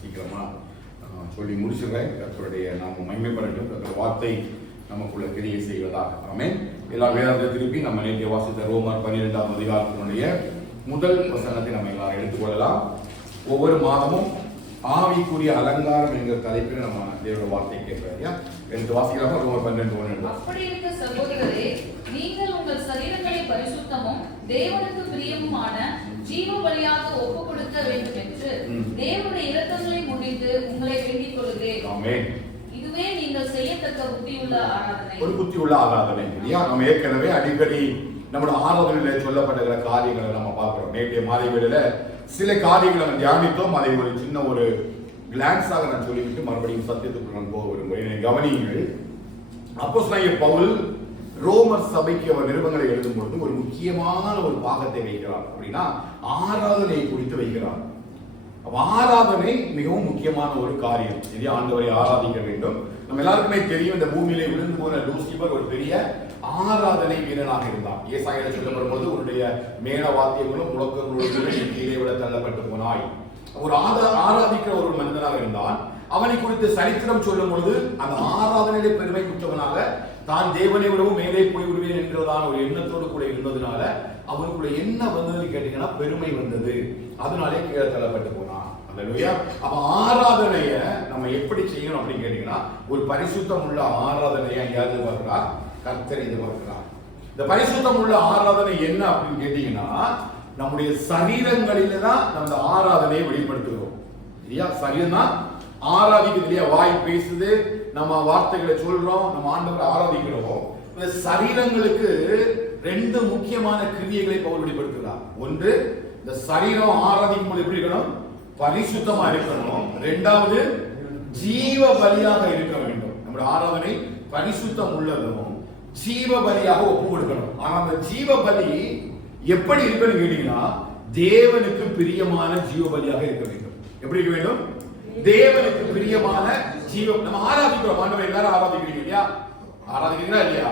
சீக்கிரமா சொல்லி முடிச்சுறேன். கர்த்தருடைய நாம மகிமைப்படட்டும். கர்த்தருடைய வார்த்தை நமக்குள்ள கிரியை செய்வதாக. ஆமென். எல்லா வேதத்தை திருப்பி நம்ம நேற்று வாசித்த ரோமர் 12ஆம் அதிகாரத்தினுடைய முதல் வசனத்தை நம்ம எல்லாரும் எடுத்துக்கொள்ளலாம். ஒவ்வொரு மாதமும் ஆவிக்குரிய அலங்காரம் என்கிற தலைப்பில் நம்ம தேவனுடைய வார்த்தை கேட்கிறோம். எடுத்து வாசிக்கலாம். ரோமர் 12:1. அப்படி இருக்க சகோதரரே, நீங்கள் உங்கள் சரீரங்களை பரிசுத்தமும் தேவனுக்கு பிரியமுமான ஜீவ பலியாக ஒப்புக் கொடுக்க வேண்டும் என்று தேவனுடைய இரக்கங்களை முன்னிட்டு உங்களை வேண்டிக் கொள்கிறேன். ஆமென். இதுவே நீங்கள் செய்யத்தக்க புத்தியுள்ள ஆராதனை. ஒரு புத்தியுள்ள ஆராதனை இல்லையா? நம்ம ஏற்கனவே அடிக்கடி நம்மளோட ஆராதனையில சொல்லப்படுகிற காரியங்களை நம்ம பார்க்கிறோம். நேற்றைய மாலை வேளையில சில காரியங்களை நம்ம தியானித்தோம். அதை ஒரு சின்ன ஒரு கிளான்ஸாக நான் சொல்லிவிட்டு மறுபடியும் சத்தியத்துக்கு நான் போக விரும்புகிறேன். கவனியுங்கள். அப்போஸ்தலனாகிய பவுல் ரோமர் சபைக்கு அவர் நிருபங்களை எழுதும் பொழுது ஒரு முக்கியமான ஒரு பாகத்தை வைக்கிறார். அப்படின்னா ஆராதனை குறித்து வைக்கிறார். ஆராதனை மிகவும் முக்கியமான ஒரு காரியம். இது ஆண்டவரை ஆராதிக்க வேண்டும். நம்ம எல்லாருக்குமே தெரியும், இந்த பூமியிலே விழுந்து போன லூசிபர் ஒரு பெரிய ஆராதனை வீரனாக இருந்தான். ஏசாயால சொல்லப்படும் பொழுது உன்னுடைய மேல வாத்தியங்களும் முழக்கங்களும் கீழே விட தள்ளப்பட்டு போனாய். ஒரு ஆராதிக்கிற ஒரு மனிதனாக இருந்தான். அவனை குறித்து சரித்திரம் சொல்லும் பொழுது அந்த ஆராதனையிலே பெருமை குற்றவனாக தான் தேவனை விடவும் மேலே போய் விடுவேன் என்கிறதான ஒரு எண்ணத்தோடு கூட இருந்ததுனால அவனுக்குள்ள என்ன வந்ததுன்னு கேட்டீங்கன்னா பெருமை வந்தது. அதனாலே கீழே தள்ளப்பட்டு போனான். அப்ப ஆராதனைய நம்ம எப்படி செய்யணும் அப்படின்னு கேட்டீங்கன்னா ஒரு பரிசுத்தம் உள்ள ஆராதனையை யாரு பார்க்கிறார்? கர்த்தர் எதிர்பார்க்கிறார். இந்த பரிசுத்தம் உள்ள ஆராதனை என்ன அப்படின்னு கேட்டீங்கன்னா நம்முடைய சரீரங்களில தான் நம்ம ஆராதனையை வெளிப்படுத்துகிறோம் இல்லையா? சரீரம் தான் ஆராதிக்குது இல்லையா? வாய் பேசுது, நம்ம வார்த்தைகளை சொல்றோம், நம்ம ஆண்டவரை ஆராதிக்கிறோம். இந்த சரீரங்களுக்கு ரெண்டு முக்கியமான கிரியைகளை பவுல் வெளிப்படுத்துகிறார். ஒன்று, இந்த சரீரம் ஆராதிக்கும் போது எப்படி இருக்கணும்? பரிசுத்தமா இருக்கணும். இரண்டாவது, ஜீவ பலியாக இருக்க வேண்டும். நம்முடைய ஆராதனை பரிசுத்தம் உள்ளதும் ஜீவ பலியாக ஒப்பு கொடுக்கணும். ஆனா அந்த ஜீவ பலி எப்படி இருக்கணும் கேட்டீங்கன்னா தேவனுக்கு பிரியமான ஜீவ பலியாக இருக்க வேண்டும். எப்படி இருக்க வேண்டும்? தேவனுக்கு பிரியமான ஜீவம். நம்ம ஆராதிக்கிறோம். ஆண்டவரை எல்லாரும் ஆராதிக்கிறீங்க இல்லையா? ஆராதிக்கிறீங்களா இல்லையா?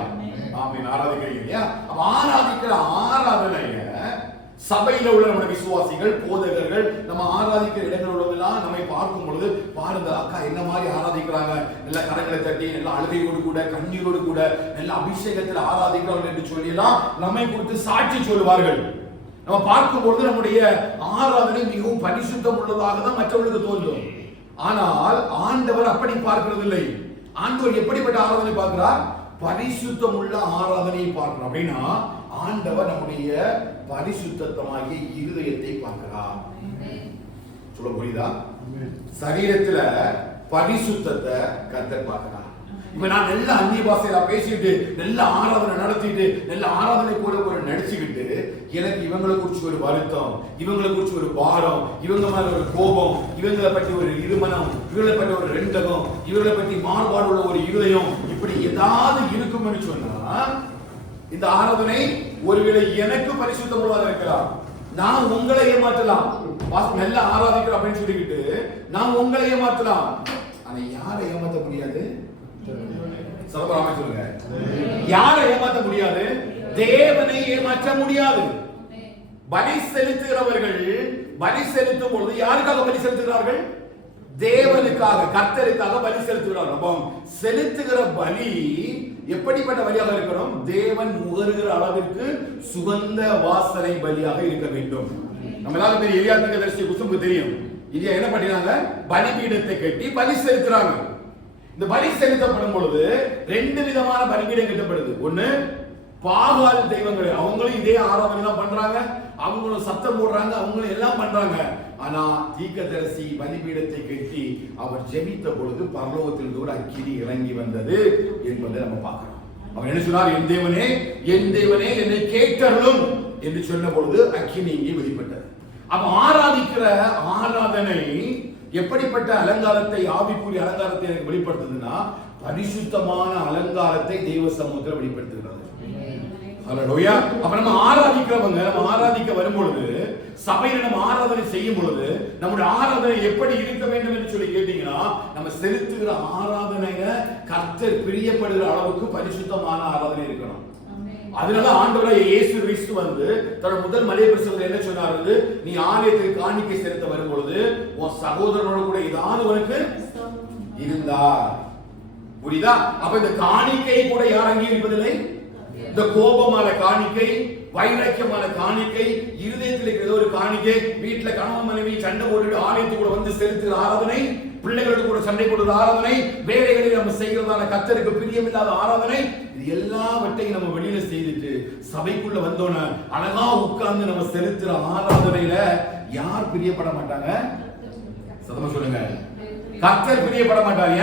ஆமென். ஆராதிக்கிறீங்க இல்லையா? ஆராதிக்கிற ஆராதனைய சபையில உள்ள நம்ம விசுவாசிகள், போதகர்கள், நம்ம ஆராதிக்கிற இடங்கள் உள்ளதெல்லாம் நம்மை பார்க்கும் பொழுது பாருங்க, அக்கா என்ன மாதிரி ஆராதிக்கிறாங்க, நல்ல கரங்களை தட்டி, நல்ல அழுகையோடு கூட, கண்ணீரோடு கூட, நல்ல அபிஷேகத்தில் ஆராதிக்கிறார்கள் என்று சொல்லி எல்லாம் நம்மை குறித்து சாட்சி சொல்லுவார்கள். நம்ம பார்க்கும் பொழுது நம்முடைய ஆராதனை மிகவும் பரிசுத்தம் உள்ளதாக தான் மற்றவர்களுக்கு தோன்றும். ஆனால் ஆண்டவர் அப்படி பார்க்கிறது இல்லை. ஆண்டவர் எப்படிப்பட்ட ஆராதனை பார்க்கிறார்? பரிசுத்தம் உள்ள ஆராதனையை பார்க்கிறோம். அப்படின்னா ஆண்டவர் நம்முடைய பரிசுத்தமாகிய இருதயத்தை பார்க்கிறார். சொல்ல புரியுதா? சரீரத்துல பரிசுத்தத்தை கர்த்தர் பார்க்கிறார். இப்ப நான் நல்ல அந்நிய பாஷையில பேசிட்டு நல்ல ஆராதனை நடத்திட்டு நல்ல ஆராதனை கூட ஒரு நடிச்சுக்கிட்டு எனக்கு இவங்களை குறிச்சு ஒரு வருத்தம், இவங்களை குறிச்சு ஒரு பாரம், இவங்க மேல ஒரு கோபம், இவங்களை பற்றி ஒரு இருமனம், இவங்களை பற்றி ஒரு ரெண்டகம், இவங்களை பற்றி மாறுபாடு உள்ள ஒரு இருதயம், இப்படி ஏதாவது இருக்கும்னு சொன்னா இந்த ஆராதனை ஒருவேளை எனக்கு பரிசுத்தம் உள்ளதாக இருக்கலாம். நான் உங்களை ஏமாற்றலாம். நல்ல ஆராதிக்கிறோம் அப்படின்னு சொல்லிக்கிட்டு நான் உங்களை ஏமாற்றலாம். ஆனா யாரை ஏமாற்ற முடியாது? சர்வராம சொல்லுங்க. யாரை ஏமாற்ற முடியாது? தேவனை ஏமாற்ற முடியாது. பலி செலுத்துகிறவர்கள் பலி செலுத்தும் பொழுது யாருக்காக பலி செலுத்துகிறார்கள்? தேவனுக்காக, கர்த்தருக்காக பலி செலுத்துகிறார்கள். அப்போ செலுத்துகிற பலி எப்படிப்பட்ட பலியாக இருக்கணும்? தேவன் முகருகிற அளவிற்கு சுகந்த வாசனை பலியாக இருக்க வேண்டும். நம்ம எல்லாரும் தெரியும், எலியா தீர்க்கதரிசி புத்தகத்துக்கு தெரியும். எலியா என்ன பண்ணினாங்க? பலிபீடத்தை கட்டி பலி செலுத்துறாங்க. இந்த பலி செலுத்தப்படும் பொழுது ரெண்டு விதமான பலிபீடம் கட்டப்படுது. ஒண்ணு, பாகால் தெய்வங்கள், அவங்களும் இதே ஆராதனை தான் பண்றாங்க, அவங்களும் சத்தம் போடுறாங்க, அவங்களும் எல்லாம் பண்றாங்க. ஆனா தீர்க்கதரிசி பலிபீடத்தை கட்டி அவர் ஜெபித்த பொழுது பரலோகத்தில் கூட அக்கினி இறங்கி வந்தது என்பதை நம்ம பார்க்கிறோம். அவர் என்ன சொன்னார்? என் தேவனே, என் தேவனே, என்னை கேட்டருளும் என்று சொன்ன பொழுது அக்கினி இங்கே வெளிப்பட்டது. அப்ப ஆராதிக்கிற ஆராதனை எப்படிப்பட்ட அலங்காரத்தை, ஆவிக்குரிய அலங்காரத்தை எனக்கு வெளிப்படுத்துதுன்னா, பரிசுத்தமான அலங்காரத்தை தெய்வ சமூகத்தில் வெளிப்படுத்துகிறது. ஹல்லேலூயா. அப்ப நம்ம ஆராதிக்கிறவங்க, நம்ம ஆராதிக்க வரும்பொழுது, சபையில நம்ம ஆராதனை செய்யும் பொழுது, நம்முடைய ஆராதனை எப்படி இருக்க வேண்டும் என்று சொல்லி கேட்டீங்கன்னா, நம்ம செலுத்துகிற ஆராதனையில கர்த்தர் பிரியப்படுகிற அளவுக்கு பரிசுத்தமான ஆராதனை இருக்கணும். அதனால ஆண்டவராகிய இயேசு கிறிஸ்து வந்து தன் முதல் மலை பிரசங்கத்தில் என்ன சொன்னார்? நீ ஆலயத்துக்கு காணிக்கை செலுத்த வரும்பொழுது உன் சகோதரனோட கூட ஏதாவது உனக்கு இருந்தா, புரியுதா? அப்ப இந்த காணிக்கை கூட யார் அங்கீகரிப்பதில்லை. இந்த கோபமான காணிக்கை, வைராக்கியமான காணிக்கை, இருதயத்தில் இருக்கிற ஒரு காணிக்கை, வீட்டுல கணவன் மனைவி சண்டை போட்டுட்டு ஆலயத்துக்கு வந்து செலுத்துகிற ஆராதனை, பிள்ளைகளோடு கூட சண்டை போடுற ஆராதனை, வேலைகளில் நம்ம செய்கிறதான கர்த்தருக்கு பிரியமில்லாத ஆராதனை, இது எல்லாவற்றையும் நம்ம வெளியில செய்துட்டு சபைக்குள்ள வந்தோன அழகா உட்கார்ந்து நம்ம செலுத்துற ஆராதனையில யார் பிரியப்பட மாட்டாங்க? சத்தமா சொல்லுங்க. கர்த்தர் பிரியப்பட மாட்டாங்க.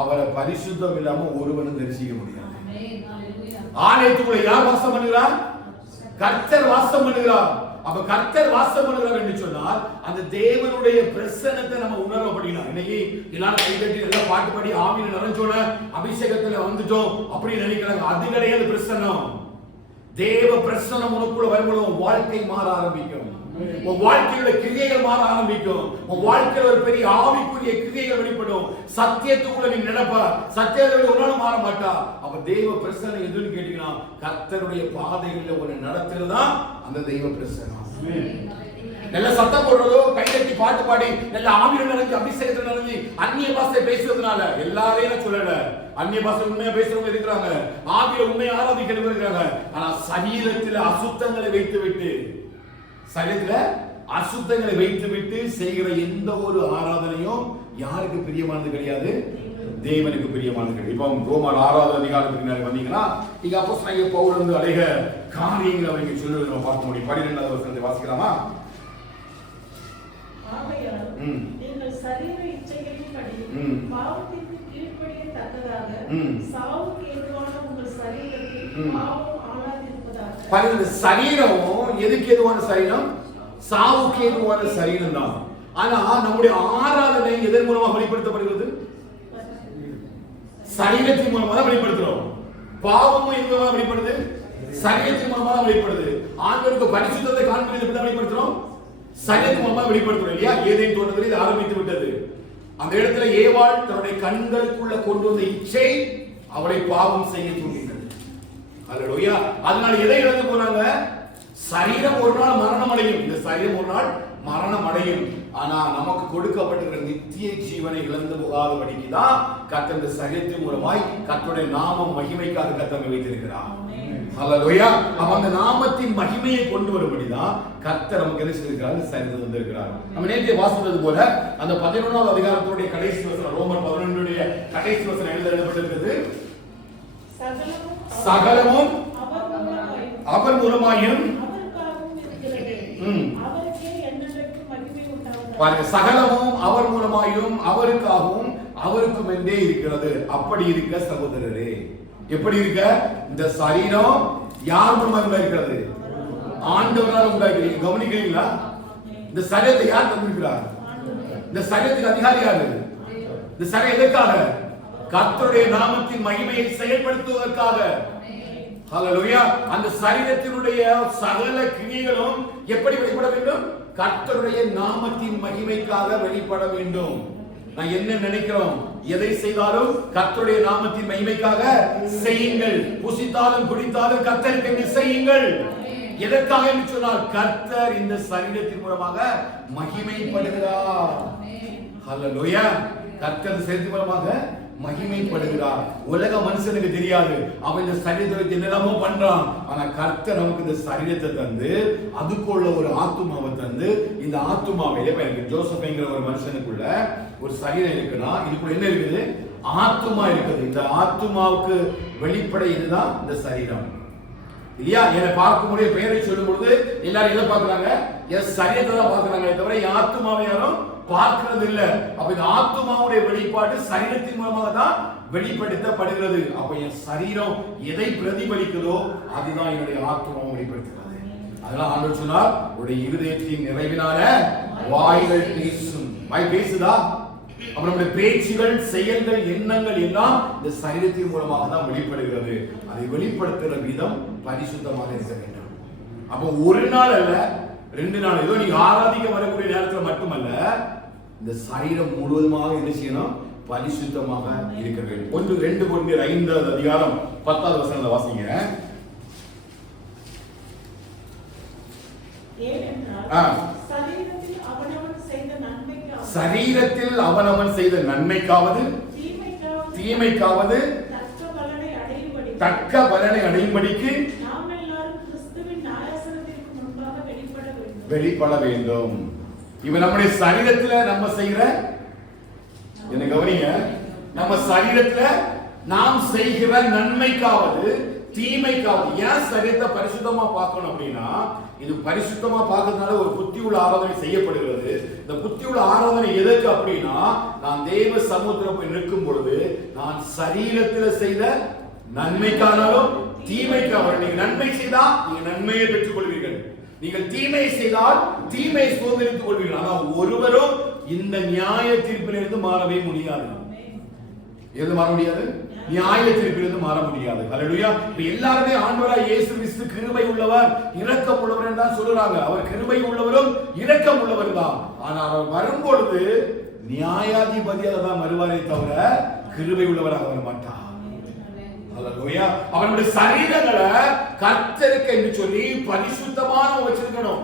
அவரை பரிசுத்தம் இல்லாம ஒருவனும் தரிசிக்க முடியாது. ஆலயத்துக்குள்ள யார் வாசம் பண்ணுகிறார்? கர்த்தர் வாசம் பண்ணுகிறார். அப்ப கர்த்தர் வாசம் பண்ணுகிறார் என்று சொன்னால் அந்த தேவனுடைய பிரசன்னத்தை நம்ம உணரப்படினா, இன்னைக்கு எல்லாரும் கைதட்டி எல்லாம் பாட்டு பாடி ஆவியில நிறைஞ்சோன அபிஷேகத்துல வந்துட்டோம் அப்படி நினைக்கிறாங்க. அது கிடையாது பிரசன்னம். தேவ பிரசன்னம் உனக்குள்ள வரும்போது வாழ்க்கை மாற ஆரம்பிக்கும். உன் வாழ்க்கையோட கிரியைகள் மாற ஆரம்பிக்கும். உன் வாழ்க்கையில ஒரு பெரிய ஆவிக்குரிய கிரியைகள் வெளிப்படும். சத்தியத்துக்குள்ள நீ நடப்பா, சத்தியத்தை ஒரு நாள் மாற மாட்டா. அப்ப தெய்வ பிரசன்னம் எதுன்னு கேட்டீங்கன்னா, கர்த்தருடைய பாதைகளில் ஒரு நடத்துறதா அந்த தெய்வ பிரசன்னம். நல்ல சத்தம் போடுறதோ, கைதட்டி பாட்டு பாடி நல்ல ஆவியில நிறைஞ்சு அபிஷேகத்துல நிறைஞ்சு அந்நிய பாஷை பேசுறதுனால எல்லாரையும் சொல்லல. அந்நிய பாஷை உண்மையா பேசுறவங்க இருக்கிறாங்க, ஆவியில உண்மையை ஆராதிக்கிறவங்க இருக்கிறாங்க. ஆனா சரீரத்தில் அசுத்தங்களை வைத்து விட்டு செய்கிற எந்த ஒரு ஆராதனையும் யாருக்கு பிரியமானது கிடையாது? தேவனுக்கு பிரியமானது கிடையாது. இப்போ ரோமர் 6வது அதிகாரத்துக்கு மேல வந்தீங்கன்னா, இங்க அப்போஸ்தலனாகிய பவுல் வந்து அநேக காரியங்களை அவங்க சொல்லுவதை நம்ம பார்க்க முடியும். 12வது வசனத்தை வாசிக்கலாமா? நீங்கள் சரீர இச்சைகளின்படி பாவத்திற்கு கீழ்ப்படியத்தக்கதாக சாவுக்கு ஏதுவான உங்கள் சரீரத்தில் பாவம் ஆளாதிருப்பதாக. பாருங்க, சரீரம் எதுக்கு ஏதுவான சரீரம்? சாவுக்கு ஏதுவான சரீரம் தான். ஆனா நம்முடைய ஆராதனை எதன் மூலமாக வெளிப்படுத்தப்படுகிறது? சரீரத்தின் மூலமாக தான் வெளிப்படுத்துறோம். பாவமும் எங்க மூலமாக வெளிப்படுது? சரீரத்தின் மூலமாக தான் வெளிப்படுது. ஆண்டவருக்கு பரிசுத்தத்தை காண்பிப்பது எப்படி வெளிப்படுத்துறோம்? சரீரத்தின் மூலமாக வெளிப்படுத்துறோம் இல்லையா? ஏதேன் தோட்டத்தில் இது ஆரம்பித்து விட்டது. அந்த இடத்துல ஏவாள் தன்னுடைய கண்களுக்குள்ள கொண்டு வந்த இச்சை அவளை பாவம் செய்ய தூண்டினது. அல்லேலூயா. அதனால எதை இழந்து போனாங்க? சரீரம் ஒரு நாள் மரணம் அடையும். இந்த சரீரம் ஒரு நாள் மரணம் அடையும். ஆனா நமக்கு கொடுக்கப்பட்டிருக்கிற நித்திய ஜீவனை இழந்து போகாதபடிக்கு தான் கர்த்தர் இந்த சரீரத்தின் மூலமாய் கர்த்தருடைய நாமம் மகிமைக்காக கர்த்தர் வைத்திருக்கிறார். ஹல்லேலூயா. அந்த நாமத்தின் மகிமையை கொண்டு வரும்படிதான் கர்த்தர் நமக்கு என்ன செய்திருக்கிறார்? சரீரத்தை தந்திருக்கிறார். நம்ம நேற்று வாசித்தது போல அந்த 11வது அதிகாரத்துடைய கடைசி வசனம், ரோமர் 11டைய கடைசி வசனம் எழுதப்பட்டிருக்கிறது. சகலமும் அவர் மூலமாயும் பாருங்க, சகலமும் அவர் மூலமாயும் அவருக்காகவும் அவருக்கும் என்றே இருக்கிறது. அப்படி இருக்க சகோதரரே, எப்படி இருக்க? இந்த சரீரம் யார் மூலமாக இருக்கிறது? ஆண்டவரால் உண்டாகிறீங்க. கவனிக்கிறீங்களா? இந்த சரீரத்தை யார் தந்திருக்கிறார்? இந்த சரீரத்துக்கு அதிகாரி யாரு? இந்த சரீரம் எதற்காக? கர்த்தருடைய நாமத்தின் மகிமையை செயல்படுத்துவதற்காக. ஹல்லேலூயா. அந்த சரீரத்தினுடைய சகல கிரியைகளும் எப்படி வெளிப்பட வேண்டும்? கர்த்தருடைய நாமத்தின் மகிமைக்காக வெளிப்பட வேண்டும். நான் என்ன நினைக்கிறோம்? எதை செய்தாலும் கர்த்தருடைய நாமத்தின் மகிமைக்காக செய்யுங்கள். புசித்தாலும் குடித்தாலும் கர்த்தருக்கு செய்யுங்கள். எதற்காக என்று சொன்னால் கர்த்தர் இந்த சரீரத்தின் மூலமாக மகிமைப்படுகிறார். ஹல்லேலூயா. கர்த்தர் சரீரத்தின் மூலமாக மகிமைப்படுகிறார். உலக மனுஷனுக்கு தெரியாது, அவன் இந்த சரீரத்தை என்னெல்லாமோ பண்றான். ஆனா கர்த்தர் நமக்கு இந்த சரீரத்தை தந்து அதுக்குள்ள ஒரு ஆத்துமாவை தந்து, இந்த ஆத்துமாவை எனக்கு ஜோசப்ங்கிற ஒரு மனுஷனுக்குள்ள ஒரு சரீரம் இருக்குன்னா இதுக்குள்ள என்ன இருக்குது? ஆத்துமா இருக்குது. இந்த ஆத்துமாவுக்கு வெளிப்படை இதுதான் இந்த சரீரம் இல்லையா? என்னை பார்க்கக்கூடிய பெயரை சொல்லும் பொழுது எல்லாரும் எதை பார்க்கிறாங்க? என் சரீரத்தை தான் பார்க்கிறாங்க, தவிர என் ஆத்துமாவை யாரும் பார்க்கிறது இல்ல. அப்ப இந்த ஆத்துமாவுடைய வெளிப்பாடு சரீரத்தின் மூலமாக தான் வெளிப்படுத்தப்படுகிறது. அப்ப என் சரீரம் எதை பிரதிபலிக்கிறதோ அதுதான் என்னுடைய ஆத்துமாவை வெளிப்படுத்துகிறது. அதெல்லாம் ஆண்டவர் சொன்னார், உடைய இருதயத்தின் நிறைவினால வாய்கள் பேசும். வாய் பேசுதா? அப்புறம் நம்முடைய பேச்சுகள், செயல்கள், எண்ணங்கள் எல்லாம் இந்த சரீரத்தின் மூலமாக தான் வெளிப்படுகிறது. அதை வெளிப்படுத்துகிற விதம் பரிசுத்தமாக இருக்க வேண்டும். அப்போ ஒரு நாள் அல்ல, 2 நாள், ஏதோ நீங்க ஆராதிக்க வரக்கூடிய நேரத்தில் மட்டுமல்ல, இந்த சரீரம் முழுவதுமாக என்ன செய்யணும்? பரிசுத்தமாக இருக்க வேண்டும். 1-2 கொரிந்தியர் 5வது அதிகாரம் 10வது வசனத்தை வாசிங்க. சரீரத்தில் அவனவன் செய்த நன்மைக்காவது தீமைக்காவது தக்க பலனை அடையும்படிக்கு வெளிப்பட வேண்டும். இவன் நம்முடைய சரீரத்துல நம்ம செய்கிற, என்ன கவனிங்க, நம்ம சரீரத்துல நாம் செய்கிற நன்மைக்காவது தீமைக்காவது. ஏன் சரீரத்தை பரிசுத்தமா பார்க்கணும் அப்படின்னா, இது பரிசுத்தமா பார்க்கறதுனால ஒரு புத்தி உள்ள ஆராதனை செய்யப்படுகிறது. இந்த புத்தி உள்ள ஆராதனை எதற்கு அப்படின்னா, நான் தேவ சமூகத்தில் போய் நிற்கும் பொழுது நான் சரீரத்துல செய்த நன்மைக்கானாலும் தீமைக்காவது. நீங்க நன்மை செய்தால் நீங்க நன்மையை பெற்றுக் கொள்வீர்கள், நீங்கள் தீமை செய்தால் தீமை சுதந்திரித்துக் கொள்வீர்கள். ஆனால் ஒருவரும் இந்த நியாய தீர்ப்பிலிருந்து மாறவே முடியாது. எது மாற முடியாது? நியாய தீர்ப்பிலிருந்து மாற முடியாது. ஹல்லேலூயா. இப்ப எல்லாருமே ஆண்டவராய் இயேசு கிறிஸ்து கிருபை உள்ளவர், இரக்கம் உள்ளவர் என்று தான் சொல்றாங்க. அவர் கிருபை உள்ளவரும் இரக்கம் உள்ளவர் தான். ஆனால் அவர் வரும்பொழுது நியாயாதிபதியாக தான் வருவாரே தவிர கிருபை உள்ளவராக வர மாட்டார். ஹல்லேலூயா. அவருடைய சரீரங்களை கர்த்தருக்கு என்று சொல்லி பரிசுத்தமான வச்சிருக்கணும்.